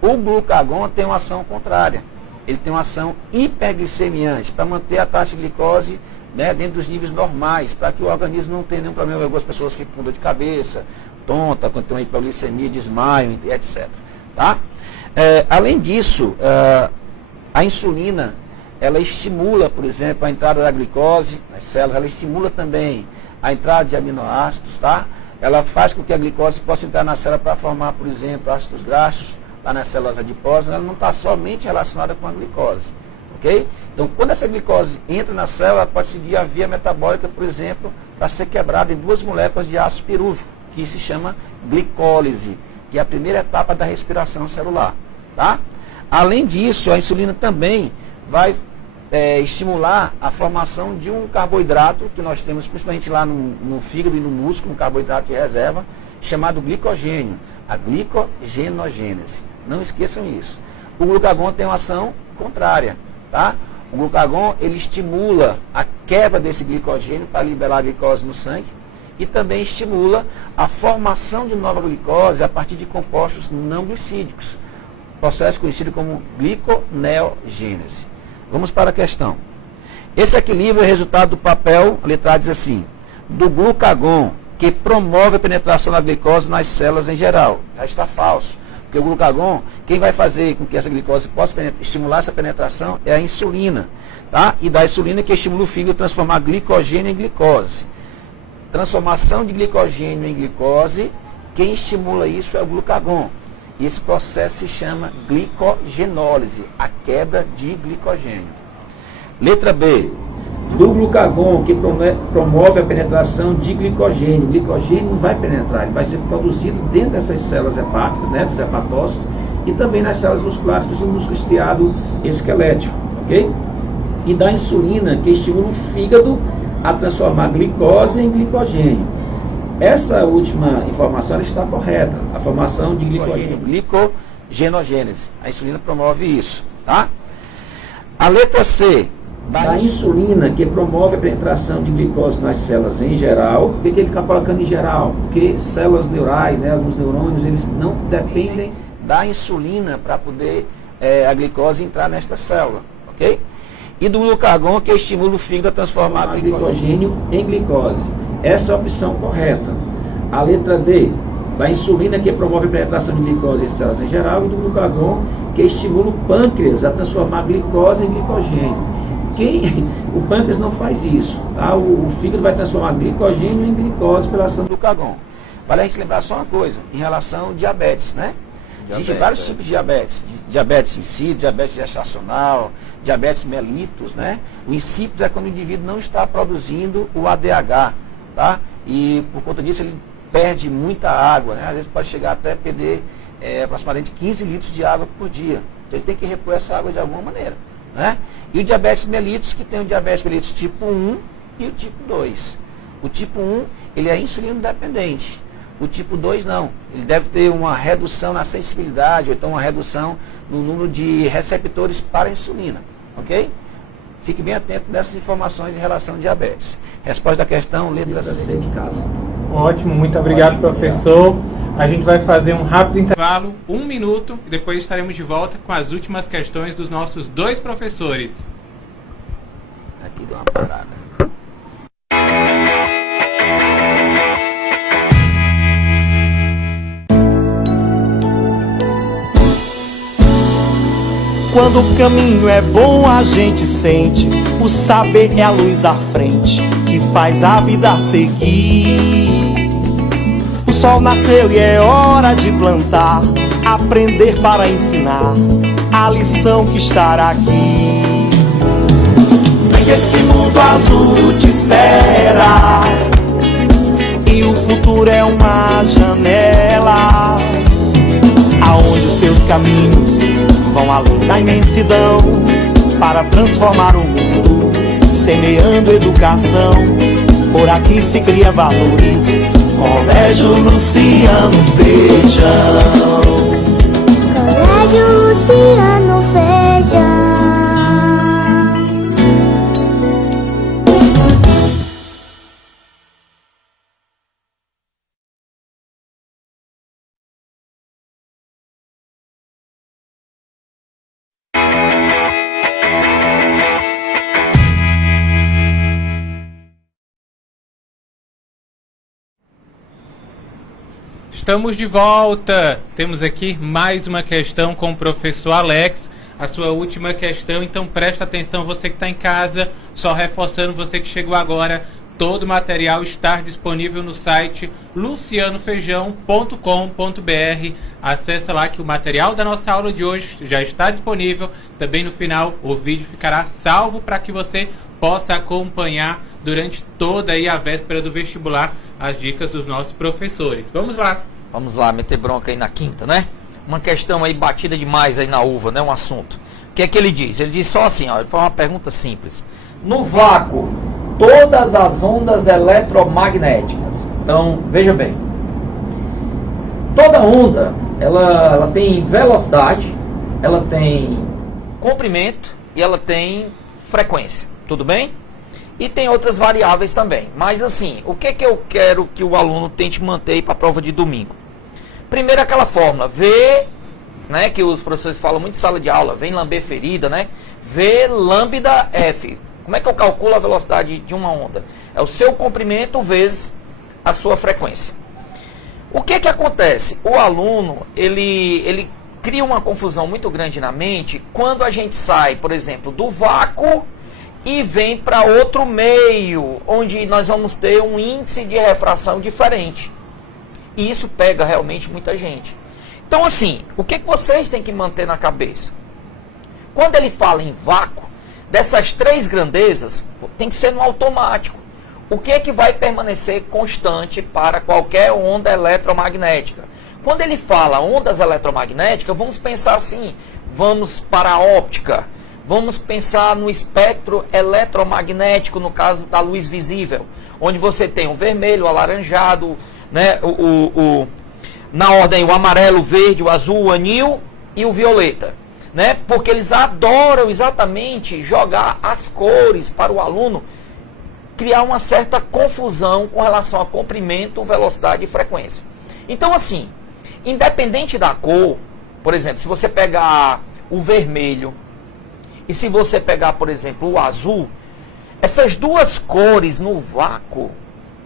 O glucagon tem uma ação contrária. Ele tem uma ação hiperglicemiante, para manter a taxa de glicose, né, dentro dos níveis normais, para que o organismo não tenha nenhum problema. Algumas pessoas ficam com dor de cabeça, tonta, quando tem uma hipoglicemia, desmaio, etc. Tá? Além disso, a insulina, ela estimula, por exemplo, a entrada da glicose nas células, ela estimula também a entrada de aminoácidos, tá? Ela faz com que a glicose possa entrar na célula para formar, por exemplo, ácidos graxos, lá nas células adiposas. Ela não está somente relacionada com a glicose, ok? Então, quando essa glicose entra na célula, ela pode seguir a via metabólica, por exemplo, para ser quebrada em 2 moléculas de ácido pirúvico, que se chama glicólise, que é a primeira etapa da respiração celular, tá? Além disso, a insulina também vai estimular a formação de um carboidrato que nós temos principalmente lá no fígado e no músculo, um carboidrato de reserva, chamado glicogênio, a glicogenogênese. Não esqueçam isso. O glucagon tem uma ação contrária, tá? O glucagon, ele estimula a quebra desse glicogênio para liberar a glicose no sangue e também estimula a formação de nova glicose a partir de compostos não glicídicos, processo conhecido como gliconeogênese. Vamos para a questão. Esse equilíbrio é resultado do papel, a letra A diz assim, do glucagon, que promove a penetração da glicose nas células em geral. Já está falso, porque o glucagon, quem vai fazer com que essa glicose possa estimular essa penetração é a insulina, tá? E da insulina que estimula o fígado a transformar glicogênio em glicose. Transformação de glicogênio em glicose, quem estimula isso é o glucagon. E esse processo se chama glicogenólise, a quebra de glicogênio. Letra B. Do glucagon, que promove a penetração de glicogênio. O glicogênio não vai penetrar, ele vai ser produzido dentro dessas células hepáticas, né, dos hepatócitos, e também nas células musculares do músculo estriado esquelético, ok? e da insulina, que estimula o fígado a transformar glicose em glicogênio. Essa última informação está correta, a formação de glicogênio. Glicogenogênese. A insulina promove isso, tá? A letra C. Da insulina, que promove a penetração de glicose nas células em geral. Por que ele está colocando em geral? Porque células neurais, né, alguns neurônios, eles não dependem da insulina para poder a glicose entrar nesta célula, ok? E do glucagon, que estimula o fígado a transformar glicogênio em glicose. Essa é a opção correta. A letra D, da insulina, que promove a penetração de glicose em células em geral, e do glucagon, que estimula o pâncreas a transformar glicose em glicogênio. O pâncreas não faz isso, tá? O fígado vai transformar glicogênio em glicose pela ação do glucagon. Vale a gente lembrar só uma coisa, em relação ao diabetes, né? Existem vários tipos de diabetes. Diabetes insípido, diabetes gestacional, diabetes mellitus, né? O insípido é quando o indivíduo não está produzindo o ADH, tá? E por conta disso ele perde muita água, né? Às vezes pode chegar até a perder aproximadamente 15 litros de água por dia. Então ele tem que repor essa água de alguma maneira, né? E o diabetes mellitus, que tem o diabetes mellitus tipo 1 e o tipo 2. O tipo 1, ele é insulino dependente. O tipo 2 não. Ele deve ter uma redução na sensibilidade, ou então uma redução no número de receptores para a insulina, ok? Fique bem atento nessas informações em relação ao diabetes. Resposta da questão, letra C de casa. Ótimo, muito obrigado, professor. A gente vai fazer um rápido intervalo, 1 minuto, e depois estaremos de volta com as últimas questões dos nossos 2 professores. Aqui deu uma parada. Quando o caminho é bom, a gente sente. O saber é a luz à frente que faz a vida seguir. O sol nasceu e é hora de plantar, aprender para ensinar a lição que está aqui. Vem que esse mundo azul te espera e o futuro é uma janela aonde os seus caminhos vão além da imensidão para transformar o mundo, semeando educação. Por aqui se cria valores. Colégio Luciano Feijão. Colégio Luciano Feijão. Estamos de volta. Temos aqui mais uma questão com o professor Alex. A sua última questão, então presta atenção, você que está em casa, só reforçando, você que chegou agora, todo o material está disponível no site lucianofeijão.com.br. Acesse lá que o material da nossa aula de hoje já está disponível. Também no final o vídeo ficará salvo para que você possa acompanhar durante toda aí a véspera do vestibular as dicas dos nossos professores. Vamos lá. Vamos lá, meter bronca aí na quinta, né? Uma questão aí batida demais aí na uva, né? Um assunto. O que é que ele diz? Ele diz só assim, ó, ele faz uma pergunta simples. No vácuo, todas as ondas eletromagnéticas. Então, veja bem. Toda onda, ela tem velocidade, ela tem comprimento e ela tem frequência. Tudo bem? E tem outras variáveis também. Mas assim, o que é que eu quero que o aluno tente manter para a prova de domingo? Primeiro aquela fórmula, V, né, que os professores falam muito em sala de aula, vem lamber ferida, né? V lambda F. Como é que eu calculo a velocidade de uma onda? É o seu comprimento vezes a sua frequência. O que é que acontece? O aluno, ele cria uma confusão muito grande na mente quando a gente sai, por exemplo, do vácuo e vem para outro meio, onde nós vamos ter um índice de refração diferente. E isso pega realmente muita gente. Então assim, o que vocês têm que manter na cabeça? Quando ele fala em vácuo, dessas 3 grandezas, tem que ser no automático. O que é que vai permanecer constante para qualquer onda eletromagnética? Quando ele fala ondas eletromagnéticas, vamos pensar assim, vamos para a óptica, Vamos pensar no espectro eletromagnético, no caso da luz visível, onde você tem o vermelho, o alaranjado, né, na ordem o amarelo, o verde, o azul, o anil e o violeta, né? Porque eles adoram exatamente jogar as cores para o aluno criar uma certa confusão com relação a comprimento, velocidade e frequência. Então, assim, independente da cor, por exemplo, se você pegar o vermelho e se você pegar, por exemplo, o azul, essas duas cores no vácuo,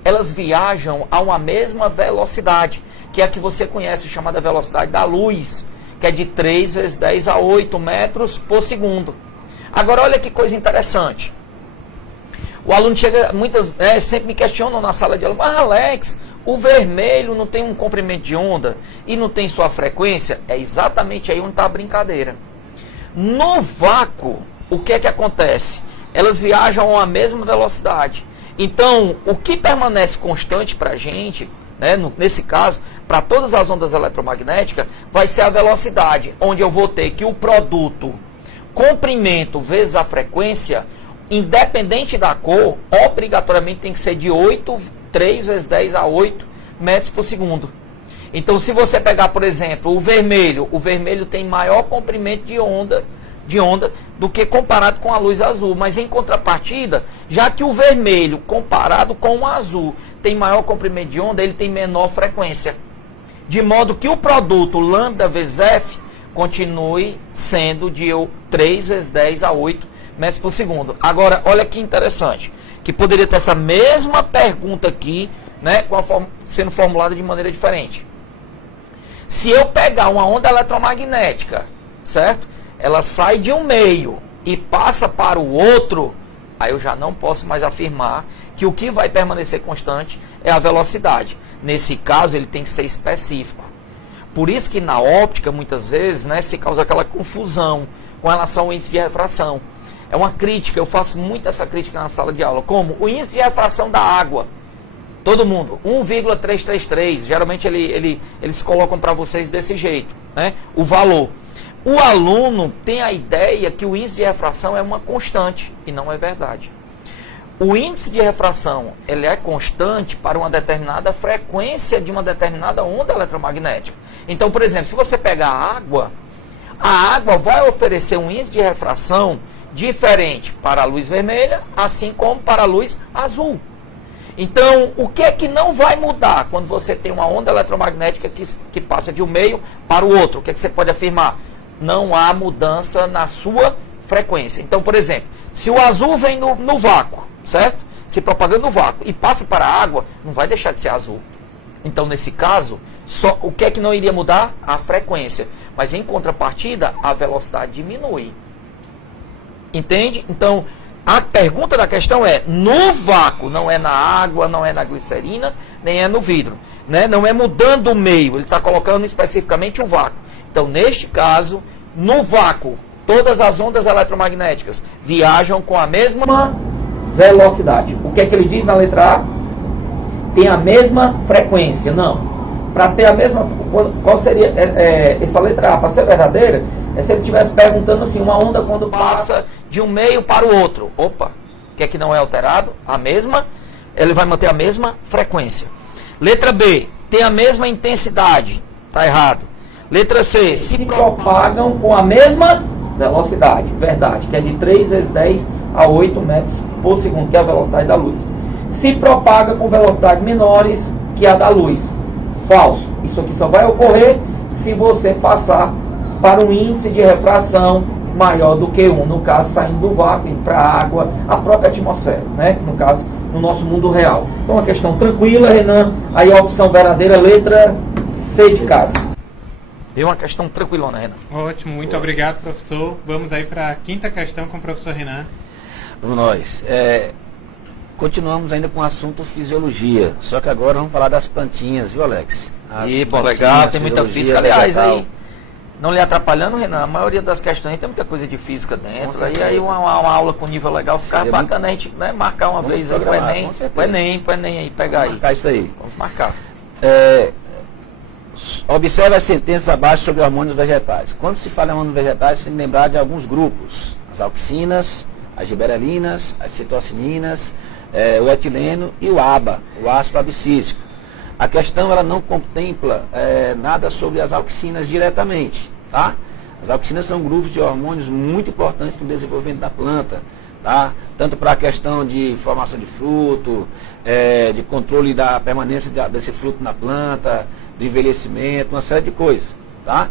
elas viajam a uma mesma velocidade, que é a que você conhece, chamada velocidade da luz, que é de 3 vezes 10 a 8 metros por segundo. Agora, olha que coisa interessante. O aluno chega, sempre me questionam na sala de aula, mas Alex, o vermelho não tem um comprimento de onda e não tem sua frequência? É exatamente aí onde está a brincadeira. No vácuo, o que é que acontece? Elas viajam a mesma velocidade. Então, o que permanece constante para a gente, né, nesse caso, para todas as ondas eletromagnéticas, vai ser a velocidade, onde eu vou ter que o produto comprimento vezes a frequência, independente da cor, obrigatoriamente tem que ser de 3 vezes 10 a 8 metros por segundo. Então, se você pegar, por exemplo, o vermelho tem maior comprimento de onda do que comparado com a luz azul. Mas em contrapartida, já que o vermelho comparado com o azul tem maior comprimento de onda, ele tem menor frequência. De modo que o produto lambda vezes F continue sendo de 3 vezes 10 a 8 metros por segundo. Agora, olha que interessante, que poderia ter essa mesma pergunta aqui, né, sendo formulada de maneira diferente. Se eu pegar uma onda eletromagnética, certo? Ela sai de um meio e passa para o outro, aí eu já não posso mais afirmar que o que vai permanecer constante é a velocidade. Nesse caso, ele tem que ser específico. Por isso que na óptica, muitas vezes, né, se causa aquela confusão com relação ao índice de refração. É uma crítica, eu faço muito essa crítica na sala de aula, como o índice de refração da água. Todo mundo, 1,333, geralmente eles colocam para vocês desse jeito, né, o valor. O aluno tem a ideia que o índice de refração é uma constante, e não é verdade. O índice de refração, ele é constante para uma determinada frequência de uma determinada onda eletromagnética. Então, por exemplo, se você pegar a água vai oferecer um índice de refração diferente para a luz vermelha, assim como para a luz azul. Então, o que é que não vai mudar quando você tem uma onda eletromagnética que passa de um meio para o outro? O que é que você pode afirmar? Não há mudança na sua frequência. Então, por exemplo, se o azul vem no vácuo, certo? Se propagando no vácuo e passa para a água, não vai deixar de ser azul. Então, nesse caso, só o que é que não iria mudar? A frequência. Mas, em contrapartida, a velocidade diminui. Entende? Então, a pergunta da questão é, no vácuo, não é na água, não é na glicerina, nem é no vidro. Né? Não é mudando o meio, ele está colocando especificamente o vácuo. Então, neste caso, no vácuo, todas as ondas eletromagnéticas viajam com a mesma velocidade. O que é que ele diz na letra A? Tem a mesma frequência. Não. Para ter a mesma... Qual seria essa letra A? Para ser verdadeira, é se ele estivesse perguntando assim, uma onda quando passa de um meio para o outro. Opa, o que é que não é alterado? A mesma, ele vai manter a mesma frequência. Letra B, tem a mesma intensidade. Está errado. Letra C, se propagam com a mesma velocidade. Verdade, que é de 3 vezes 10 a 8 metros por segundo, que é a velocidade da luz. Se propaga com velocidades menores que a da luz. Falso. Isso aqui só vai ocorrer se você passar para um índice de refração maior do que 1, no caso, saindo do vácuo para a água, a própria atmosfera, né? No caso, no nosso mundo real. Então, uma questão tranquila, Renan. Aí a opção verdadeira, letra C de casa. Deu uma questão tranquilona, Renan. Ótimo, muito obrigado, professor. Vamos aí para a quinta questão com o professor Renan. Vamos nós. Continuamos ainda com o assunto fisiologia, só que agora vamos falar das plantinhas, viu, Alex? Legal, tem muita física. Aliás, vegetal. aí, não lhe atrapalhando, Renan, a maioria das questões tem muita coisa de física dentro. Aí uma aula com nível legal fica bacana a gente, né, marcar uma vez aí pro Enem aí, pegar aí. Marcar isso aí. Vamos marcar. Observe as sentenças abaixo sobre hormônios vegetais. Quando se fala em hormônios vegetais, você tem que lembrar de alguns grupos. as auxinas, as giberelinas, as citocininas, o etileno e o ABA, o ácido abscísico. A questão ela não contempla nada sobre as auxinas diretamente, tá? As auxinas são grupos de hormônios muito importantes no desenvolvimento da planta, tá? Tanto para a questão de formação de fruto, de controle da permanência desse fruto na planta, do envelhecimento, uma série de coisas, tá?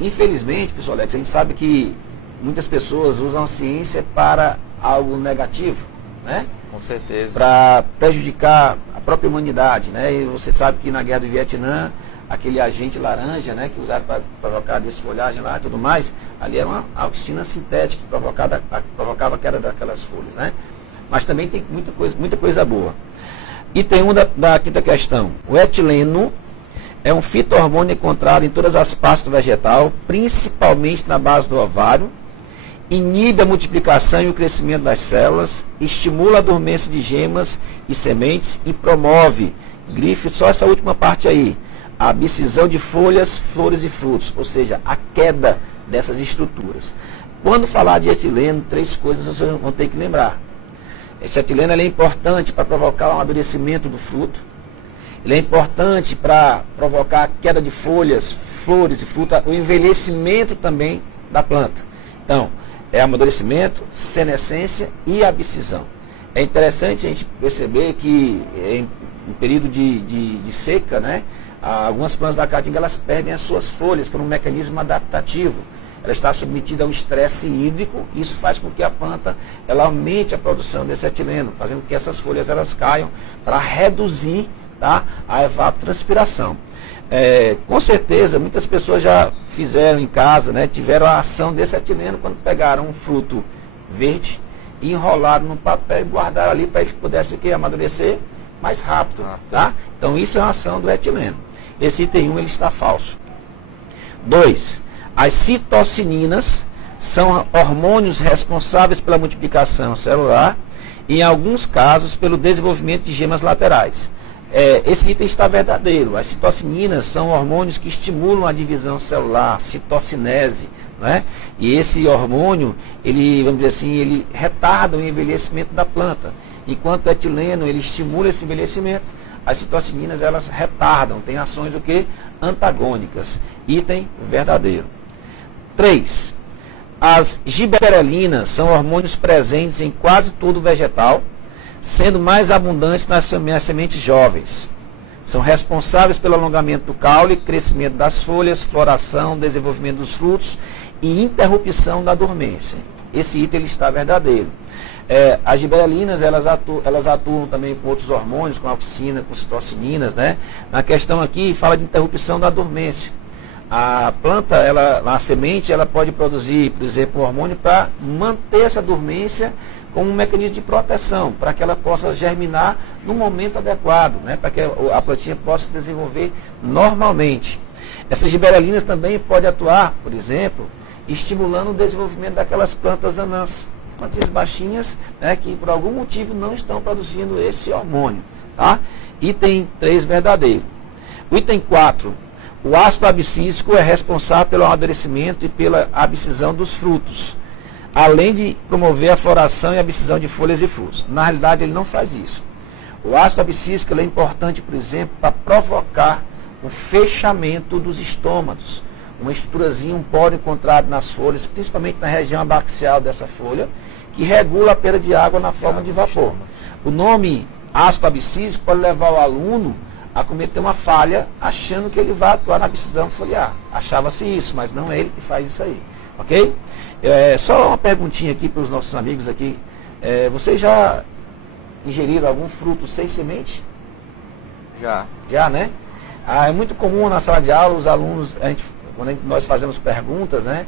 Infelizmente, professor Alex, a gente sabe que muitas pessoas usam a ciência para algo negativo, né? Com certeza. Para prejudicar a própria humanidade, né? E você sabe que na Guerra do Vietnã, aquele agente laranja, né, que usaram para provocar a desfolhagem lá e tudo mais, ali era uma auxina sintética que provocava a queda daquelas folhas, né? Mas também tem muita coisa boa. E tem da quinta questão. O etileno é um fito-hormônio encontrado em todas as partes do vegetal, principalmente na base do ovário, inibe a multiplicação e o crescimento das células, estimula a dormência de gemas e sementes e promove, grife só essa última parte aí, a abscisão de folhas, flores e frutos, ou seja, a queda dessas estruturas. Quando falar de etileno, 3 coisas vocês vão ter que lembrar. Esse etileno é importante para provocar o amadurecimento do fruto, ele é importante para provocar a queda de folhas, flores e fruta, o envelhecimento também da planta. Então, é amadurecimento, senescência e abscisão. É interessante a gente perceber que em período de seca, né, algumas plantas da caatinga elas perdem as suas folhas por um mecanismo adaptativo. Ela está submetida a um estresse hídrico, e isso faz com que a planta ela aumente a produção desse etileno, fazendo com que essas folhas elas caiam para reduzir, tá, a evapotranspiração. Com certeza, muitas pessoas já fizeram em casa, né, tiveram a ação desse etileno quando pegaram um fruto verde e enrolaram no papel e guardaram ali para ele pudesse amadurecer mais rápido. Tá? Então, isso é uma ação do etileno. Esse item 1 ele está falso. 2. As citocininas são hormônios responsáveis pela multiplicação celular e, em alguns casos, pelo desenvolvimento de gemas laterais. Esse item está verdadeiro. As citocininas são hormônios que estimulam a divisão celular, citocinese, né? E esse hormônio, ele, vamos dizer assim, ele retarda o envelhecimento da planta. Enquanto o etileno, ele estimula esse envelhecimento, as citocininas, elas retardam, têm ações o quê? Antagônicas. Item verdadeiro. 3. As giberelinas são hormônios presentes em quase todo o vegetal, sendo mais abundantes nas sementes jovens. São responsáveis pelo alongamento do caule, crescimento das folhas, floração, desenvolvimento dos frutos e interrupção da dormência. Esse item ele está verdadeiro. As giberelinas elas atuam também com outros hormônios, com auxina, com citocininas, né? Na questão aqui fala de interrupção da dormência. A planta, a semente, ela pode produzir, por exemplo, um hormônio para manter essa dormência como um mecanismo de proteção, para que ela possa germinar no momento adequado, né, para que a plantinha possa se desenvolver normalmente. Essas giberelinas também podem atuar, por exemplo, estimulando o desenvolvimento daquelas plantas anãs, plantinhas baixinhas, né, que por algum motivo não estão produzindo esse hormônio. Tá? Item 3 verdadeiro. O item 4. O ácido abscísico é responsável pelo amadurecimento e pela abscisão dos frutos, além de promover a floração e a abscisão de folhas e frutos. Na realidade, ele não faz isso. O ácido abscísico ele é importante, por exemplo, para provocar o fechamento dos estômatos. Uma estruturazinha, um poro encontrado nas folhas, principalmente na região abaxial dessa folha, que regula a perda de água na forma de vapor. O nome ácido abscísico pode levar o aluno a cometer uma falha achando que ele vai atuar na abscisão foliar. Achava-se isso, mas não é ele que faz isso aí. Ok? Só uma perguntinha aqui para os nossos amigos aqui. Vocês já ingeriram algum fruto sem semente? Já. Já, né? É muito comum na sala de aula os alunos, quando nós fazemos perguntas, né,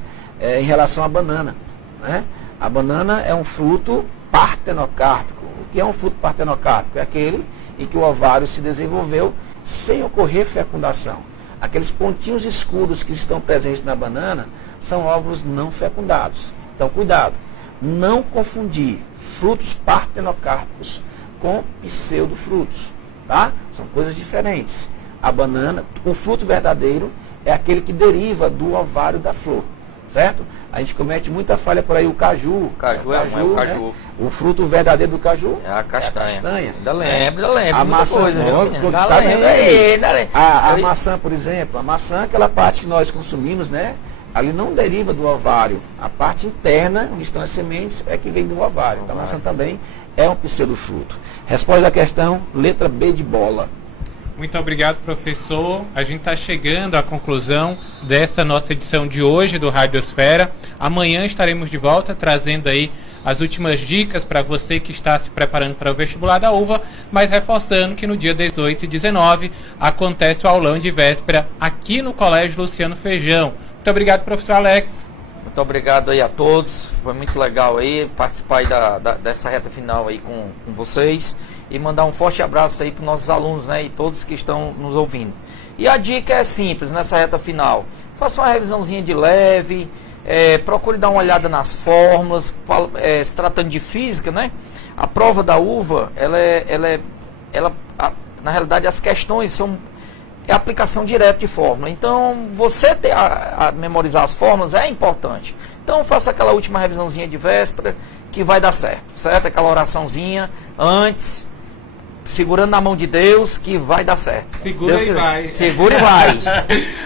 em relação à banana. Né? A banana é um fruto partenocárpico. O que é um fruto partenocárpico? É aquele em que o ovário se desenvolveu sem ocorrer fecundação. Aqueles pontinhos escuros que estão presentes na banana são óvulos não fecundados. Então, cuidado, não confundir frutos partenocárpicos com pseudofrutos, tá? São coisas diferentes. A banana, o fruto verdadeiro é aquele que deriva do ovário da flor, certo? A gente comete muita falha por aí, o caju. Caju, né? O fruto verdadeiro do caju é a castanha. Ainda lembro. A maçã, coisa, viu, menino? tá vendo aí? Lembro. A maçã, por exemplo, a maçã, aquela parte que nós consumimos, né? Ali não deriva do ovário. A parte interna, onde estão as sementes, é que vem do ovário. Então a maçã também é um pseudofruto. Resposta à questão, letra B de bola. Muito obrigado, professor. A gente está chegando à conclusão dessa nossa edição de hoje do Radiosfera. Amanhã estaremos de volta trazendo aí as últimas dicas para você que está se preparando para o vestibular da UVA, mas reforçando que no dia 18 e 19 acontece o aulão de véspera aqui no Colégio Luciano Feijão. Muito obrigado, professor Alex. Muito obrigado aí a todos. Foi muito legal aí participar aí dessa reta final aí com vocês. E mandar um forte abraço aí para os nossos alunos, né? E todos que estão nos ouvindo. E a dica é simples nessa reta final. Faça uma revisãozinha de leve. Procure dar uma olhada nas fórmulas. Se tratando de física, né? A prova da UVA, na realidade, as questões são aplicação direta de fórmula. Então, você ter a memorizar as fórmulas é importante. Então, faça aquela última revisãozinha de véspera que vai dar certo, certo? Aquela oraçãozinha antes, segurando na mão de Deus, que vai dar certo. Segura e vai. Segura e vai.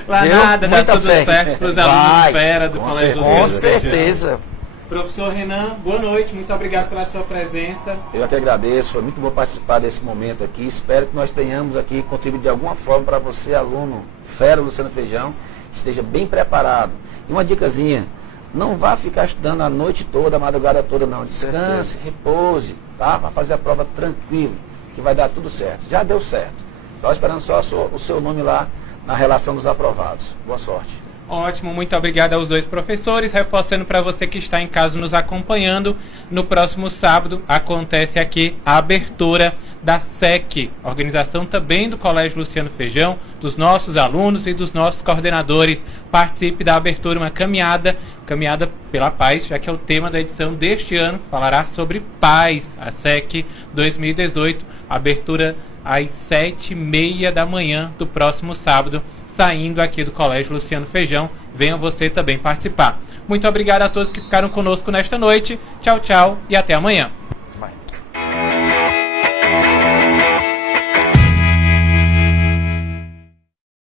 Lá Viu? nada, dá Muita tudo fé. certo para os alunos de fera do Colégio Luciano Com Feijão. certeza. Professor Renan, boa noite, muito obrigado pela sua presença. Eu que agradeço, foi muito bom participar desse momento aqui. Espero que nós tenhamos aqui contribuído de alguma forma para você, aluno fera Luciano Feijão, que esteja bem preparado. E uma dicasinha, não vá ficar estudando a noite toda, a madrugada toda não. Descanse, repouse, tá? Vai fazer a prova tranquilo, que vai dar tudo certo. Já deu certo. Só esperando só o seu nome lá na relação dos aprovados. Boa sorte. Ótimo, muito obrigado aos dois professores. Reforçando para você que está em casa nos acompanhando, no próximo sábado acontece aqui a abertura da SEC, organização também do Colégio Luciano Feijão, dos nossos alunos e dos nossos coordenadores. Participe da abertura, uma caminhada pela paz, já que é o tema da edição deste ano, falará sobre paz, a SEC 2018, abertura às 7h30 da manhã do próximo sábado, saindo aqui do Colégio Luciano Feijão. Venha você também participar. Muito obrigado a todos que ficaram conosco nesta noite. Tchau, tchau e até amanhã.